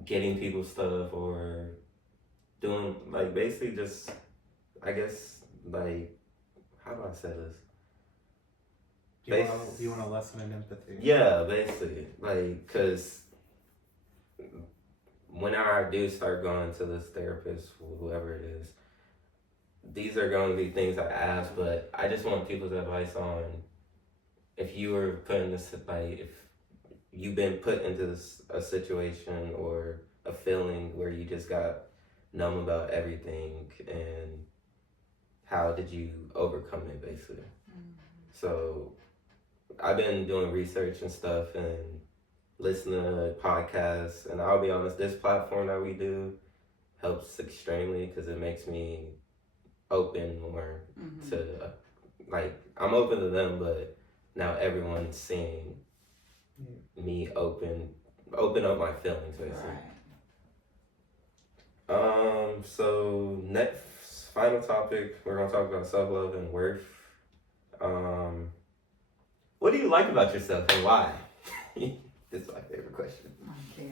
getting people stuff or doing like basically just, I guess, like, how do I say this? You want a lesson in empathy. Yeah, basically, like, cause when I do start going to this therapist, whoever it is, these are going to be things I ask, but I just want people's advice on if you were put in this, like, if you've been put into a situation or a feeling where you just got numb about everything, and how did you overcome it, basically. So I've been doing research and stuff and listening to podcasts, and I'll be honest, this platform that we do helps extremely because it makes me open more to, like, I'm open to them, but now everyone's seeing me open up my feelings, basically. Right. So next, final topic, we're gonna talk about self-love and worth. What do you like about yourself and why? This is my favorite question. Okay.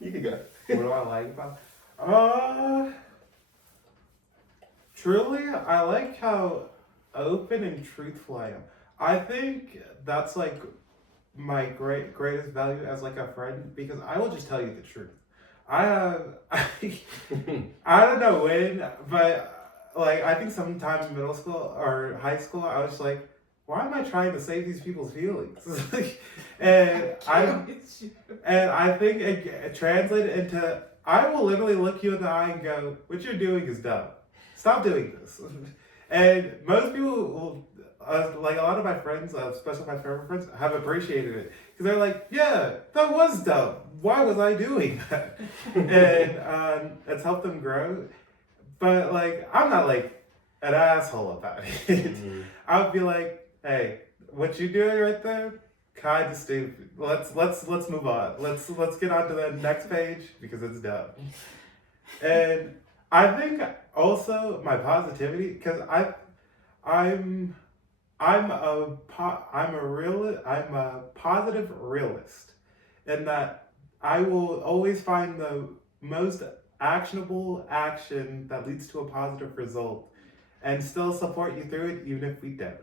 You can go. What do I like about? Truly, I like how open and truthful I am. I think that's like my greatest value as like a friend, because I will just tell you the truth. I don't know when, but like I think sometime in middle school or high school, I was just like, why am I trying to save these people's feelings? and I think it translated into, I will literally look you in the eye and go, what you're doing is dumb. Stop doing this. And most people will, like a lot of my friends, especially my favorite friends, have appreciated it. Because they're like, yeah, that was dumb. Why was I doing that? And it's helped them grow. But like, I'm not like an asshole about it. I would be like, hey, what you doing right there? Kind of stupid. Let's move on. Let's get on to the next page because it's dumb. And I think also my positivity, because I'm a positive realist, in that I will always find the most actionable action that leads to a positive result and still support you through it even if we don't.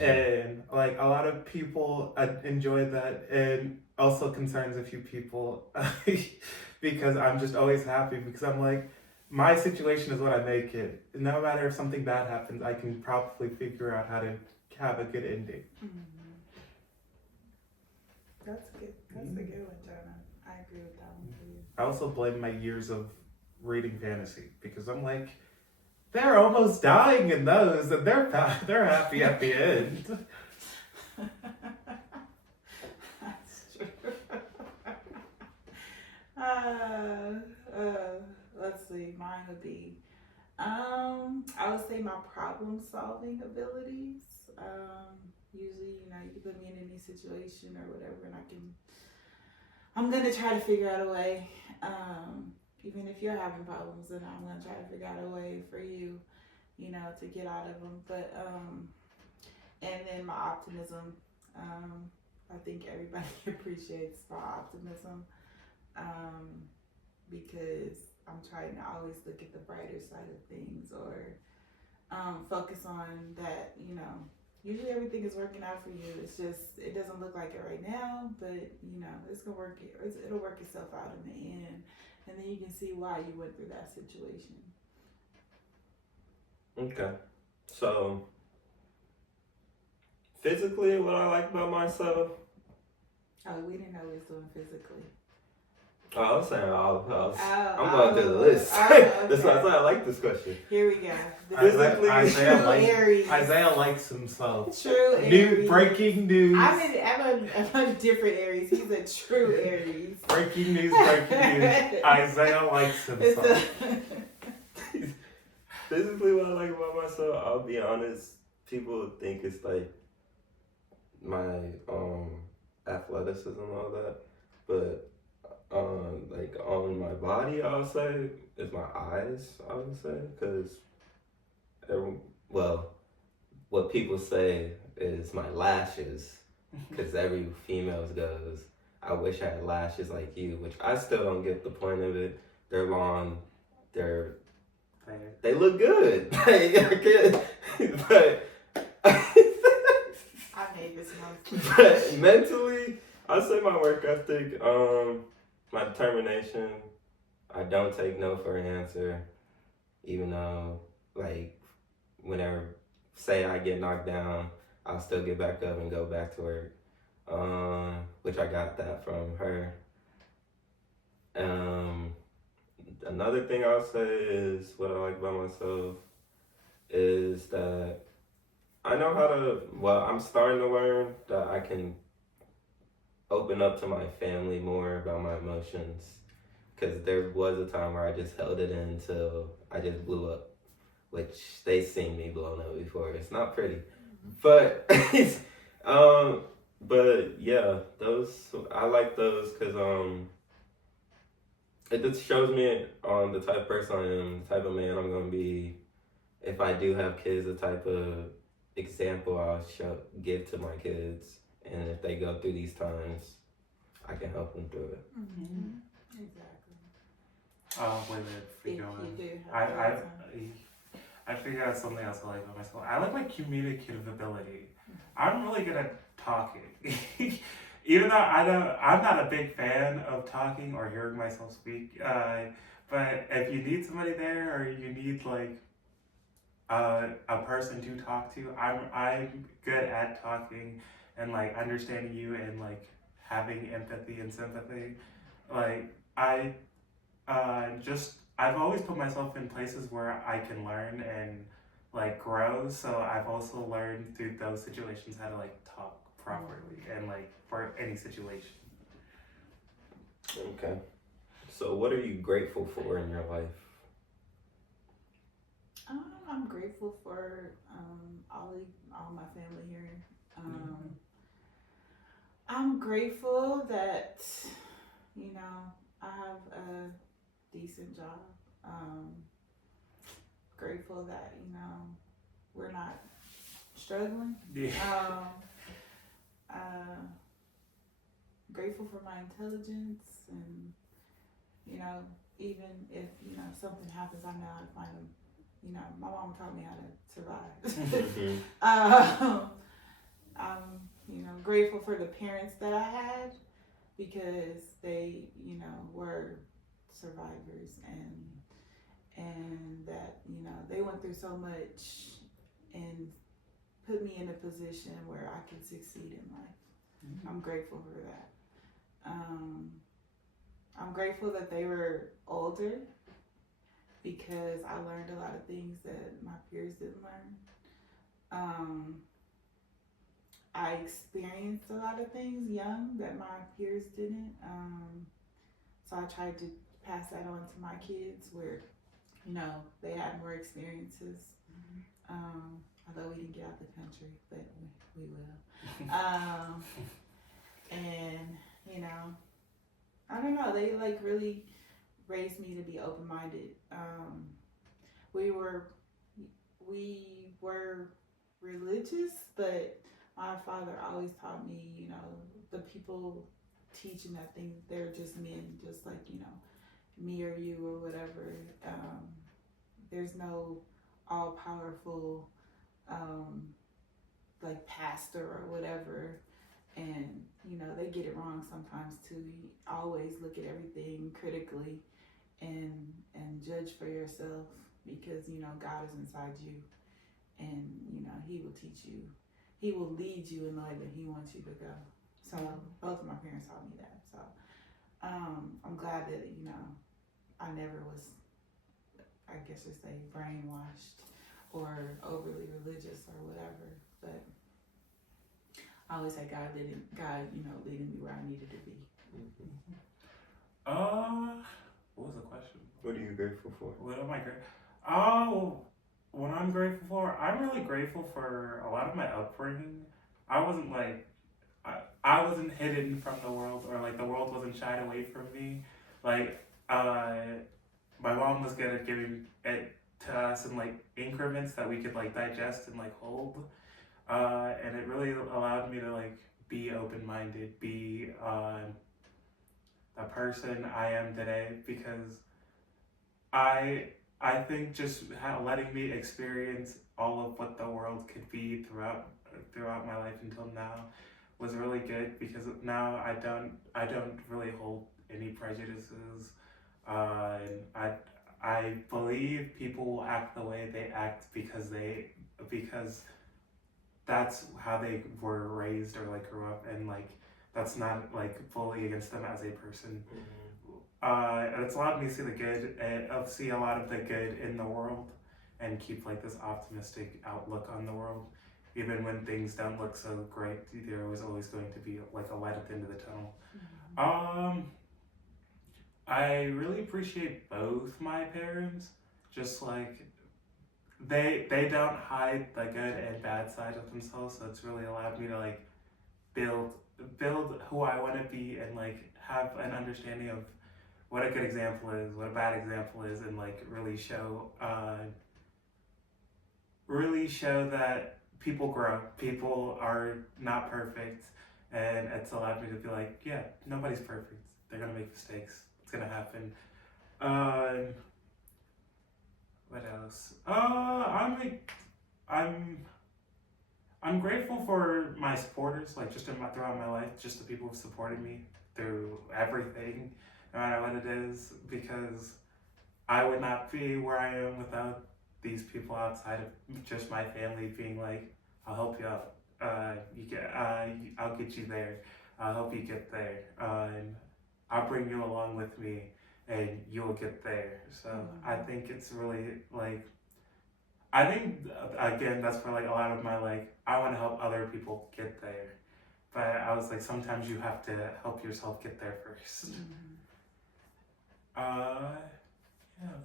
And like a lot of people enjoy that, and also concerns a few people because I'm just always happy, because I'm like, my situation is what I make it. No matter if something bad happens, I can probably figure out how to have a good ending. That's good. That's a good one, Jonah. I agree with that one too. I also blame my years of reading fantasy, because I'm like, they're almost dying in those, and they're happy at the end. That's true. Let's see. Mine would be, I would say my problem-solving abilities. Usually, you know, you can put me in any situation or whatever, and I'm gonna try to figure out a way. Even if you're having problems, then I'm gonna try to figure out a way for you, you know, to get out of them. But and then my optimism. I think everybody appreciates my optimism, because I'm trying to always look at the brighter side of things, or focus on that. You know, usually everything is working out for you. It's just, it doesn't look like it right now, but you know, it's gonna work. It'll work itself out in the end. And then you can see why you went through that situation. Okay. So, physically, what I like about myself. Oh, we didn't know we was doing physically. Oh, I'm saying all of us. Oh, I'm going through the list. okay. That's why I like this question. Here we go. Physically, Isaiah likes himself. True Aries. Breaking news. I'm a different Aries. He's a true Aries. Breaking news. Isaiah likes himself. Physically, what I like about myself, I'll be honest, people think it's like my athleticism and all that, but like on my body, I'll say it's my eyes. I would say because what people say is my lashes, because every female goes, I wish I had lashes like you, which I still don't get the point of it. They're long, they look good. But I made this one. But mentally, I'd say my work ethic, my determination. I don't take no for an answer, even though, like, whenever, say I get knocked down, I'll still get back up and go back to work, which I got that from her. Another thing I'll say is what I like about myself is that I know how to, I'm starting to learn that I can open up to my family more about my emotions. Because there was a time where I just held it in until I just blew up, which they seen me blown up before. It's not pretty. But, but yeah, I like those because, it just shows me on the type of person I am, the type of man I'm going to be. If I do have kids, the type of example I'll give to my kids. And if they go through these times, I can help them through it. Mm-hmm. Exactly. Wait a minute, before you go. I figured out something else I like about myself. I like my communicative ability. I'm really good at talking. Even though I'm not a big fan of talking or hearing myself speak. But if you need somebody there or you need like a person to talk to, I'm good at talking and like understanding you and like having empathy and sympathy. Like I've always put myself in places where I can learn and like grow. So I've also learned through those situations how to like talk properly and like for any situation. Okay. So what are you grateful for in your life? I'm grateful for all my family here. I'm grateful that, I have a decent job. Grateful that, we're not struggling. Yeah. Grateful for my intelligence and, even if, something happens, I know how to find them. My mom taught me how to survive. I'm, grateful for the parents that I had because they, were survivors and that, they went through so much and put me in a position where I could succeed in life. Mm-hmm. I'm grateful for that. I'm grateful that they were older because I learned a lot of things that my peers didn't learn. I experienced a lot of things young that my peers didn't. So I tried to pass that on to my kids where, they had more experiences. Although we didn't get out the country, but we will. And, I don't know, they like really raised me to be open-minded. We were religious, but my father always taught me, the people teaching that thing, they're just men, just like, me or you or whatever. There's no all-powerful, like pastor or whatever. And, they get it wrong sometimes too. You always look at everything critically and judge for yourself because, God is inside you and, He will teach you. He will lead you in the way that He wants you to go. So both of my parents taught me that. So I'm glad that, you know, I never was, I guess you say, brainwashed or overly religious or whatever. But I always had God, you know, leading me where I needed to be. What was the question? What are you grateful for? What am I grateful? Oh, what I'm grateful for? I'm really grateful for a lot of my upbringing. I wasn't like, I wasn't hidden from the world, or like the world wasn't shied away from me. Like, my mom was good at giving it to us in like increments that we could like digest and like hold. And it really allowed me to like be open-minded, be the person I am today, because I think just letting me experience all of what the world could be throughout my life until now was really good, because now I don't really hold any prejudices. I believe people will act the way they act because that's how they were raised or like grew up, and like that's not like fully against them as a person. And it's allowed me to see the good, and see a lot of the good in the world, and keep like this optimistic outlook on the world. Even when things don't look so great, there was always going to be like a light at the end of the tunnel. I really appreciate both my parents. Just like they don't hide the good and bad side of themselves, so it's really allowed me to like build who I want to be, and like have an understanding of what a good example is, what a bad example is, and like really show that people grow. People are not perfect, and it's allowed me to be like, yeah, nobody's perfect. They're gonna make mistakes. It's gonna happen. What else? I'm grateful for my supporters, like just throughout my life, just the people who supported me through everything, no matter what it is, because I would not be where I am without these people outside of just my family being like, I'll help you out. I'll get you there. I'll help you get there. And I'll bring you along with me, and you'll get there. So I think it's really like, I think again that's for like a lot of my like, I want to help other people get there, but I was like, sometimes you have to help yourself get there first. Yeah,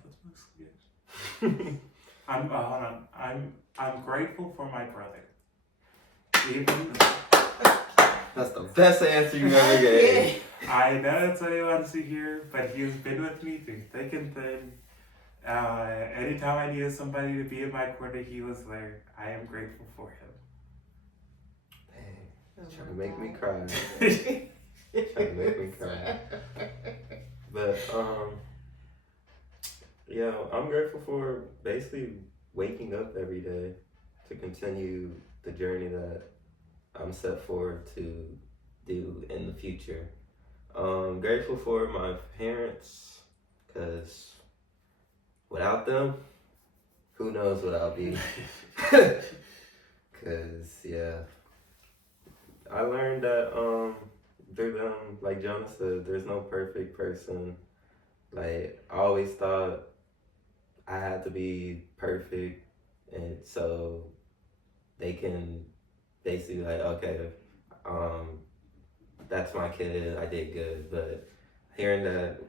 that's mostly it. Hold on. I'm grateful for my brother. Even That's the best answer you ever gave. I know that's what he wants to hear, but he has been with me through thick and thin. Anytime I needed somebody to be in my corner, he was there. I am grateful for him. Dang, trying to make me cry. Trying to make me cry. But yeah, I'm grateful for basically waking up every day to continue the journey that I'm set forward to do in the future. Grateful for my parents, because without them, who knows what I'll be. Because, yeah, I learned that through them, like Jonah said, there's no perfect person. Like, I always thought I had to be perfect, and so they can basically like, okay, that's my kid, I did good. But hearing that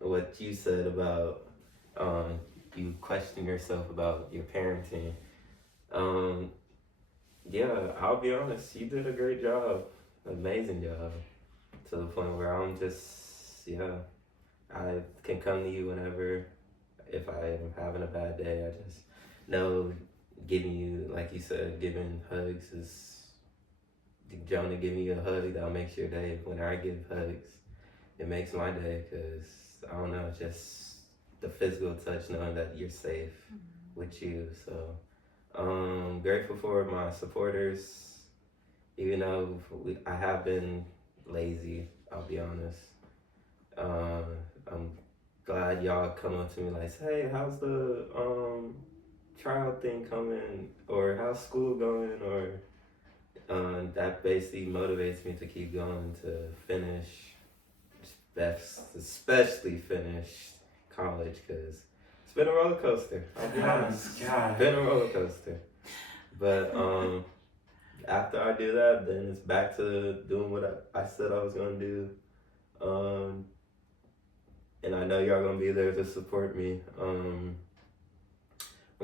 what you said about you question yourself about your parenting, yeah, I'll be honest, you did a great job, amazing job, to the point where I'm just, yeah, I can come to you whenever, if I am having a bad day. I just know giving you, like you said, giving hugs is, Jonah giving you a hug, that'll make your day. When I give hugs, it makes my day, because, I don't know, just the physical touch, knowing that you're safe with you. So, grateful for my supporters, even though I have been lazy, I'll be honest. I'm glad y'all come up to me like, hey, how's the trial thing coming, or how's school going, or that basically motivates me to keep going to finish, especially finish college, because it's been a roller coaster. I'll be honest. It's been a roller coaster. But after I do that, then it's back to doing what I said I was going to do. And I know y'all going to be there to support me. I'm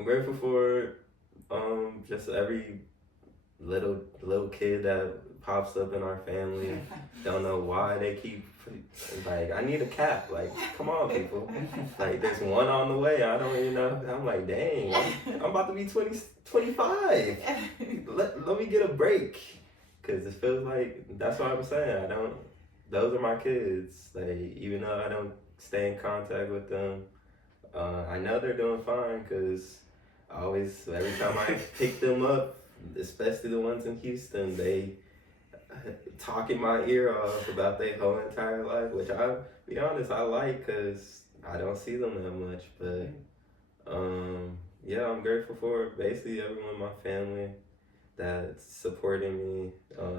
grateful for just every little kid that pops up in our family. Don't know why they keep, like, I need a cap. Like, come on, people. Like, there's one on the way. I don't even know. I'm like, dang, I'm about to be 25. Let me get a break. Because it feels like, that's what I'm saying. Those are my kids. Like, even though I don't stay in contact with them, I know they're doing fine, because every time I pick them up, especially the ones in Houston, they talking my ear off about their whole entire life, which I'll be honest, I like, because I don't see them that much. But yeah, I'm grateful for basically everyone in my family that's supporting me,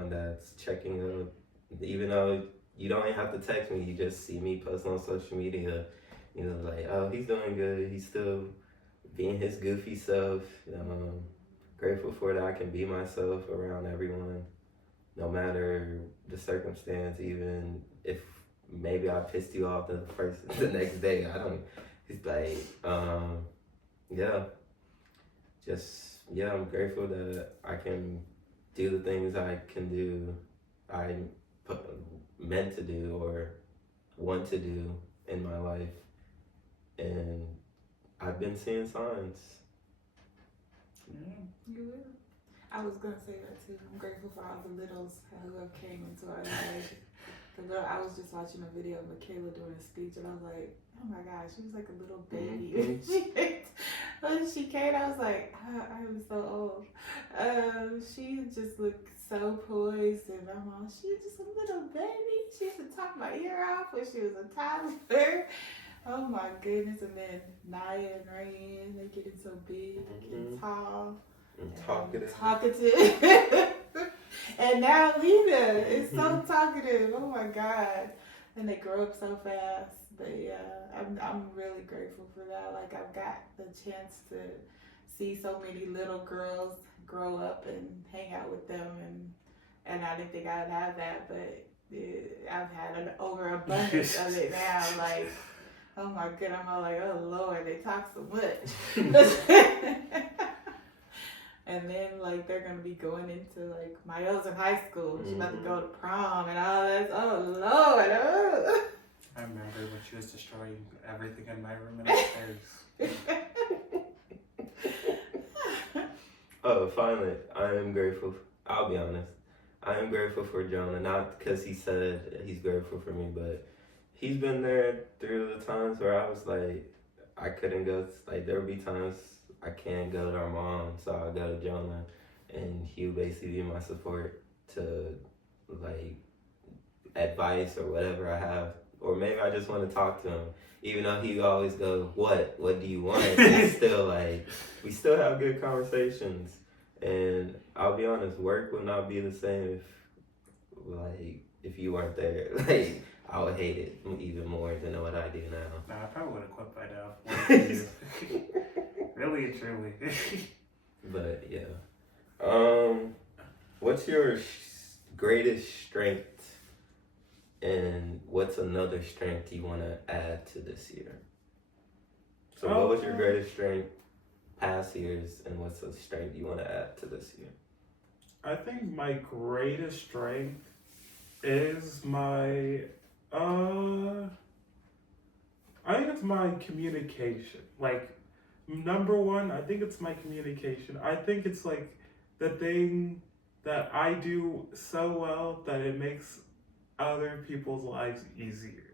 that's checking up. Even though you don't even have to text me, you just see me post on social media, you know, like, oh, he's doing good, he's still being his goofy self. Grateful for that I can be myself around everyone, no matter the circumstance. Even if maybe I pissed you off the next day, it's like, I'm grateful that I can do the things I can do, meant to do or want to do in my life, and I've been seeing signs. You will. I was gonna say that too. I'm grateful for all the littles who have came into our life. I was just watching a video of Michaela doing a speech, and I was like, oh my gosh, she was like a little baby. When she came, I was like, I am so old. She just looked so poised, and I'm all, she's just a little baby. She used to talk my ear off when she was a toddler. Oh my goodness. And then Naya and Rayanne, they're getting so big and tall. And talkative. And now Lena is so talkative. Oh my God. And they grow up so fast. But yeah, I'm really grateful for that. Like, I've got the chance to see so many little girls grow up and hang out with them, and I didn't think I'd have that, but I've had an overabundance of it now. Like, oh my God, I'm all like, oh Lord, they talk so much. And then, like, they're going to be going into, like, Mayo's in high school. She's about to go to prom and all that. Oh, Lord. Oh. I remember when she was destroying everything in my room and upstairs. Oh, finally, I am grateful. I'll be honest. I am grateful for Jonah. Not because he said he's grateful for me, but he's been there through the times where I was like, I couldn't go. Like, there would be times I can't go to our mom, so I'll go to Jonah, and he'll basically be my support to, like, advice or whatever I have. Or maybe I just want to talk to him. Even though he always go, what do you want? It's still like, we still have good conversations. And I'll be honest, work would not be the same if you weren't there. Like, I would hate it even more than what I do now. Nah, I probably would have quit by now. Really and truly. But yeah. What's your greatest strength, and what's another strength you want to add to this year? So what was your greatest strength past years, and what's a strength you want to add to this year? I think my greatest strength is my I think it's my communication. Like, number one, I think it's my communication. I think it's like the thing that I do so well that it makes other people's lives easier.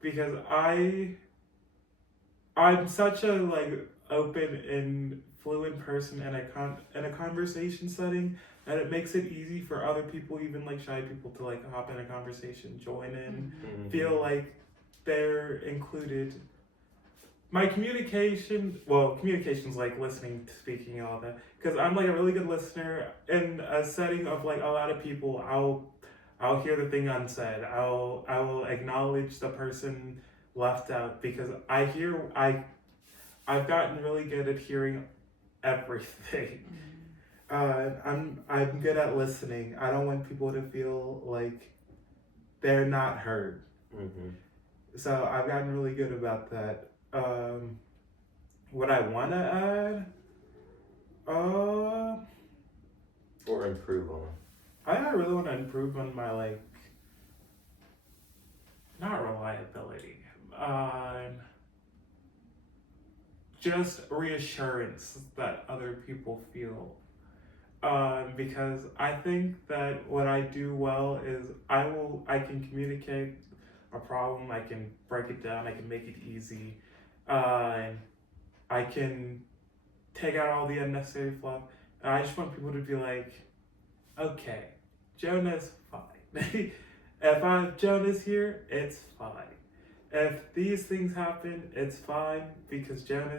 Because I'm such a like open and fluent person in a conversation setting that it makes it easy for other people, even like shy people, to like hop in a conversation, join in, feel like they're included. my communication's like listening, speaking, all that. Because I'm like a really good listener in a setting of like a lot of people. I'll hear the thing unsaid. I will acknowledge the person left out because I've gotten really good at hearing everything. I'm good at listening. I don't want people to feel like they're not heard. Mm-hmm. So I've gotten really good about that. What I want to add, uh, Or improve on. I really want to improve on my like, not reliability, just reassurance that other people feel. Because I think that what I do well is I can communicate a problem, I can break it down, I can make it easy, I can take out all the unnecessary fluff, and I just want people to be like, okay, Jonah's fine. If Jonah's here, it's fine. If these things happen, it's fine because Jonah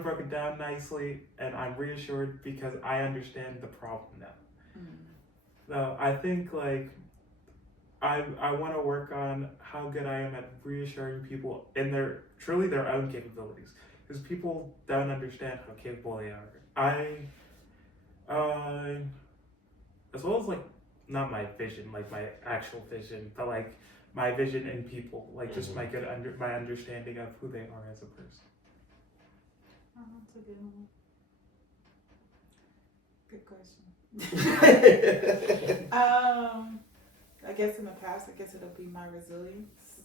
broke it down nicely, and I'm reassured because I understand the problem now. So I think like I want to work on how good I am at reassuring people in their truly their own capabilities because people don't understand how capable they are. As well as like not my vision, like my actual vision, but like my vision in people, like just my my understanding of who they are as a person. Oh, that's a good one. Good question. I guess in the past, I guess it'll be my resilience.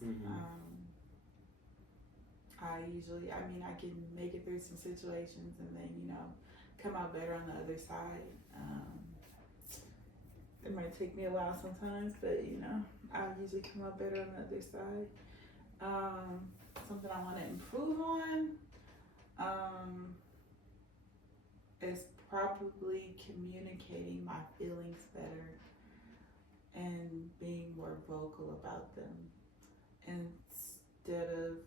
I can make it through some situations and then, come out better on the other side. It might take me a while sometimes, but, I'll usually come out better on the other side. Something I want to improve on is probably communicating my feelings better and being more vocal about them instead of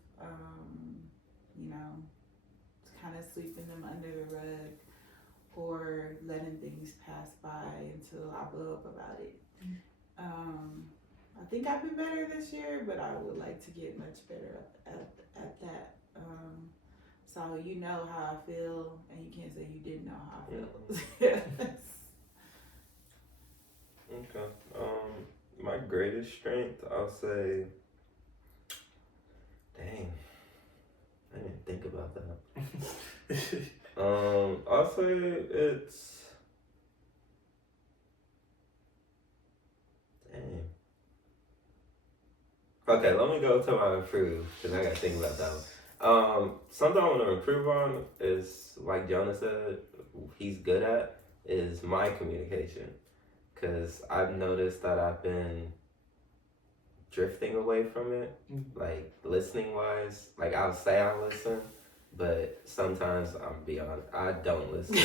kind of sweeping them under the rug or letting things pass by until I blow up about it. I think I've been better this year, but I would like to get much better at that. So you know how I feel, and you can't say you didn't know how I feel. Yes. Okay. My greatest strength, I'll say. Dang, I didn't think about that. I'll say it's. Dang. Okay, let me go to my improve because I gotta think about that one. Something I want to improve on is, like Jonah said, he's good at is my communication. Because I've noticed that I've been drifting away from it, like listening wise. Like I'll say I listen, but sometimes I'm beyond. I don't listen.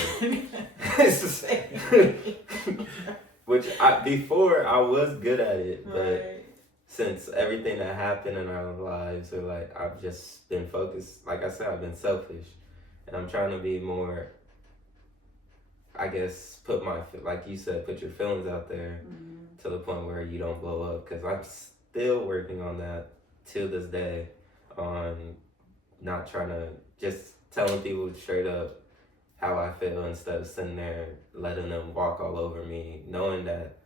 Which before I was good at it, but since everything that happened in our lives, or like I've just been focused. Like I said, I've been selfish, and I'm trying to be more. I guess like you said, put your feelings out there to the point where you don't blow up. Because I'm still working on that till this day, on not trying to just telling people straight up how I feel instead of sitting there letting them walk all over me, knowing that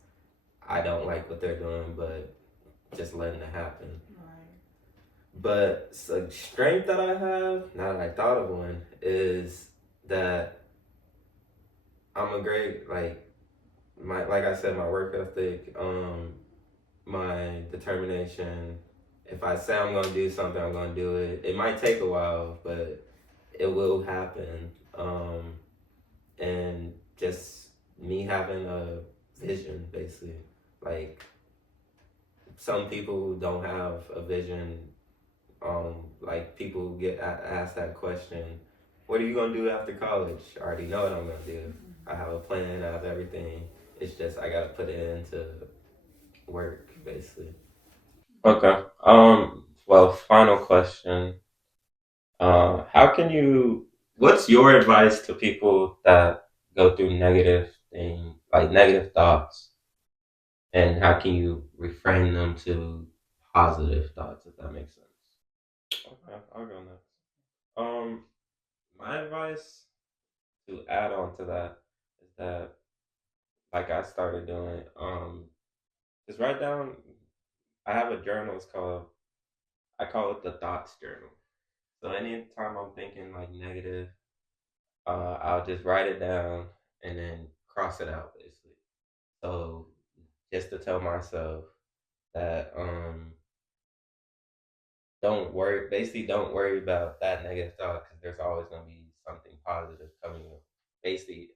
I don't like what they're doing, but just letting it happen. Right. But a strength that I have, now that I thought of one, is that I'm a great, like I said, my work ethic, my determination. If I say I'm gonna do something, I'm gonna do it. It might take a while, but it will happen. And just me having a vision, basically. Like some people don't have a vision. Like people get asked that question, what are you gonna do after college? I already know what I'm gonna do. I have a plan, I have everything. It's just I gotta put it into work, basically. Okay. Well, final question. How can you? What's your advice to people that go through negative things, like negative thoughts, and how can you reframe them to positive thoughts, if that makes sense? Okay, I'll go next. Um, my advice to add on to that is that, like I started doing, just write down. I have a journal. It's called. I call it the thoughts journal. So anytime I'm thinking like negative, I'll just write it down and then cross it out basically. So just to tell myself that don't worry, basically don't worry about that negative thought because there's always gonna be something positive coming up. Basically,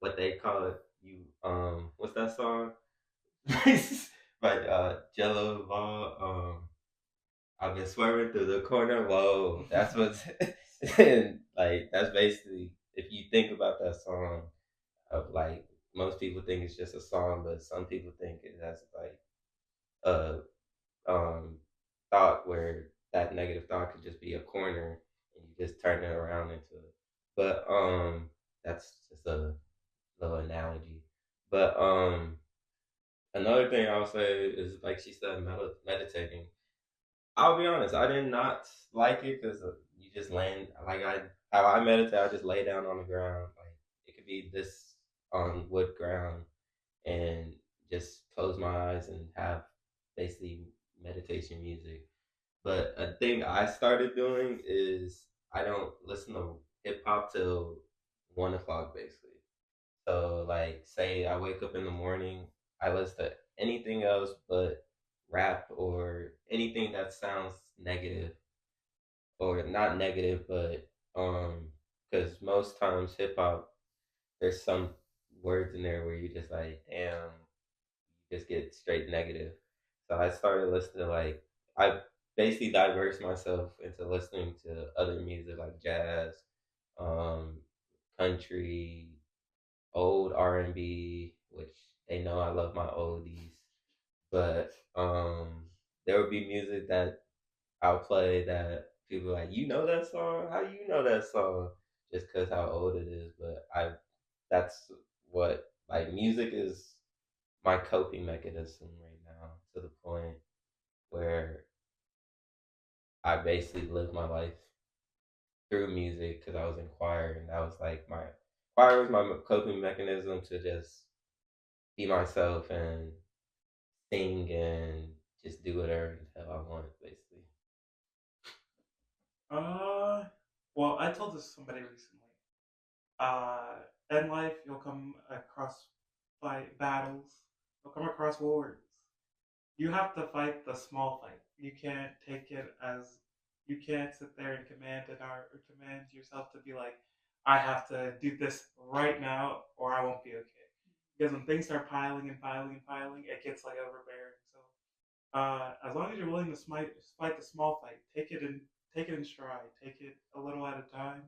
what they call it, you what's that song? By Jello Law. I've been swerving through the corner. Whoa, that's what's and like that's basically if you think about that song of like most people think it's just a song, but some people think it has like a thought where that negative thought could just be a corner and you just turn it around into it. But that's just a little analogy. But another thing I'll say is like she said, meditating. I'll be honest, I did not like it because you just land like I how I meditate. I just lay down on the ground. Like it could be this on wood ground and just close my eyes and have basically meditation music. But a thing I started doing is I don't listen to hip hop till 1 o'clock basically. So like say I wake up in the morning, I listen to anything else but rap or anything that sounds negative or not negative but because most times hip hop there's some words in there where you just like damn you just get straight negative. So I started listening to like I basically diverse myself into listening to other music like jazz, um, country, old R&B, which they know I love my oldies. But there would be music that I'll play that people are like, you know that song? How you know that song? Just because how old it is. But I that's what like music is my coping mechanism right now to the point where I basically live my life through music because I was in choir and that was like my choir was my coping mechanism to just be myself and sing and just do whatever the hell I want, basically. Uh, well, I told this to somebody recently. Uh, in life, you'll come across fight battles. You'll come across wars. You have to fight the small fight. You can't take it as you can't sit there and command an art or command yourself to be like, I have to do this right now or I won't be okay. Because when things start piling and piling and piling, it gets like overbearing. So as long as you're willing to fight the small fight, take it in stride, take it a little at a time.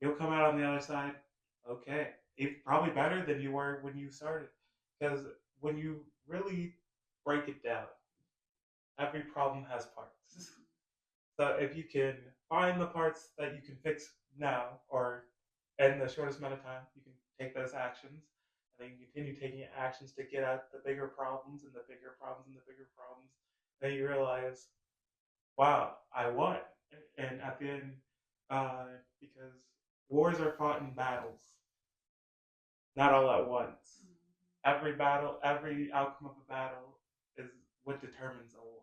You'll come out on the other side, okay, probably better than you were when you started. Because when you really break it down, every problem has parts. So if you can find the parts that you can fix now, or in the shortest amount of time, you can take those actions, and then you continue taking actions to get at the bigger problems and the bigger problems and the bigger problems. Then you realize, wow, I won. And at the end, because wars are fought in battles, not all at once. Every battle, every outcome of a battle is what determines a war.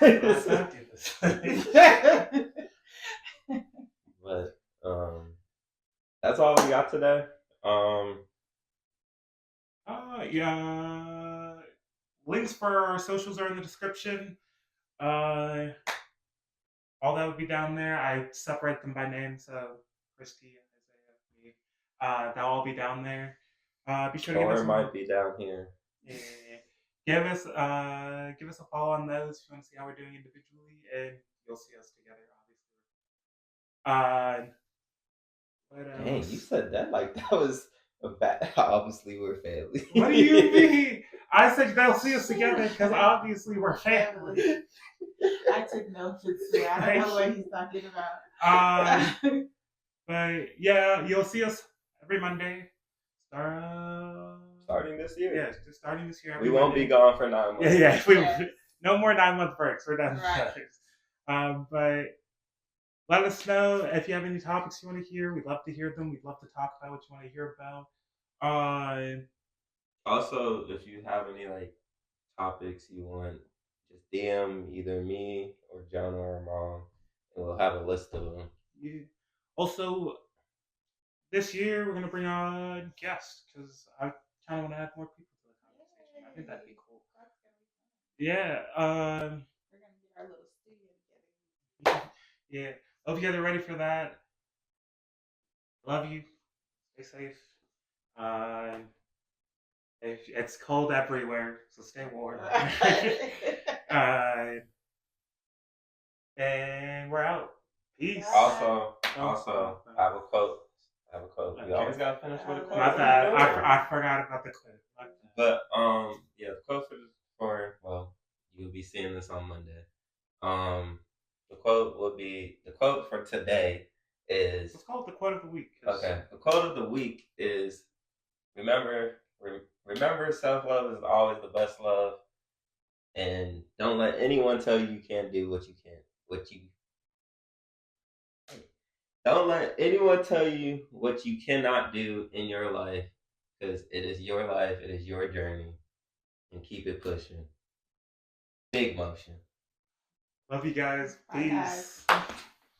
Let's not do this. But that's all we got today. Um, Yeah. Links for our socials are in the description. Uh, all that would be down there. I separate them by name, so Kristie and Isaiah, me. That'll all be down there. Be sure to give or us it a might be down here. yeah, give us a follow on those if you want to see how we're doing individually, and you'll see us together, obviously. What Dang, you else? said that like that was Obviously, we're family. What do you mean? I said they'll see us together because obviously we're family. I took no offense to that. I don't know what he's talking about. But yeah, you'll see us every Monday. Starting this year. Yeah, just starting this year. We won't be gone for 9 months. Yeah. No more 9-month breaks. We're done. Right. But let us know if you have any topics you want to hear. We'd love to hear them. We'd love to talk about what you want to hear about. Also, if you have any like topics you want, just DM either me or Jonah or Mom, and we'll have a list of them. Yeah. Also, this year we're gonna bring on guests because I kind of want to add more people to the conversation. I think that'd be cool. Yeah. We're gonna get our little studio together. Yeah. Hope you guys are ready for that. Love you. Stay safe. It's cold everywhere, so stay warm. And we're out. Peace. Also, I have a quote. We always gotta finish with a quote. My bad. I forgot about the quote. But yeah, the quote for you'll be seeing this on Monday. The quote for today is. Let's call it the quote of the week. Okay, the quote of the week is remember self-love is always the best love, and don't let anyone tell you can't do don't let anyone tell you what you cannot do in your life, because it is your life, it is your journey, and keep it pushing. Big motion. Love you guys. Bye, Peace. guys.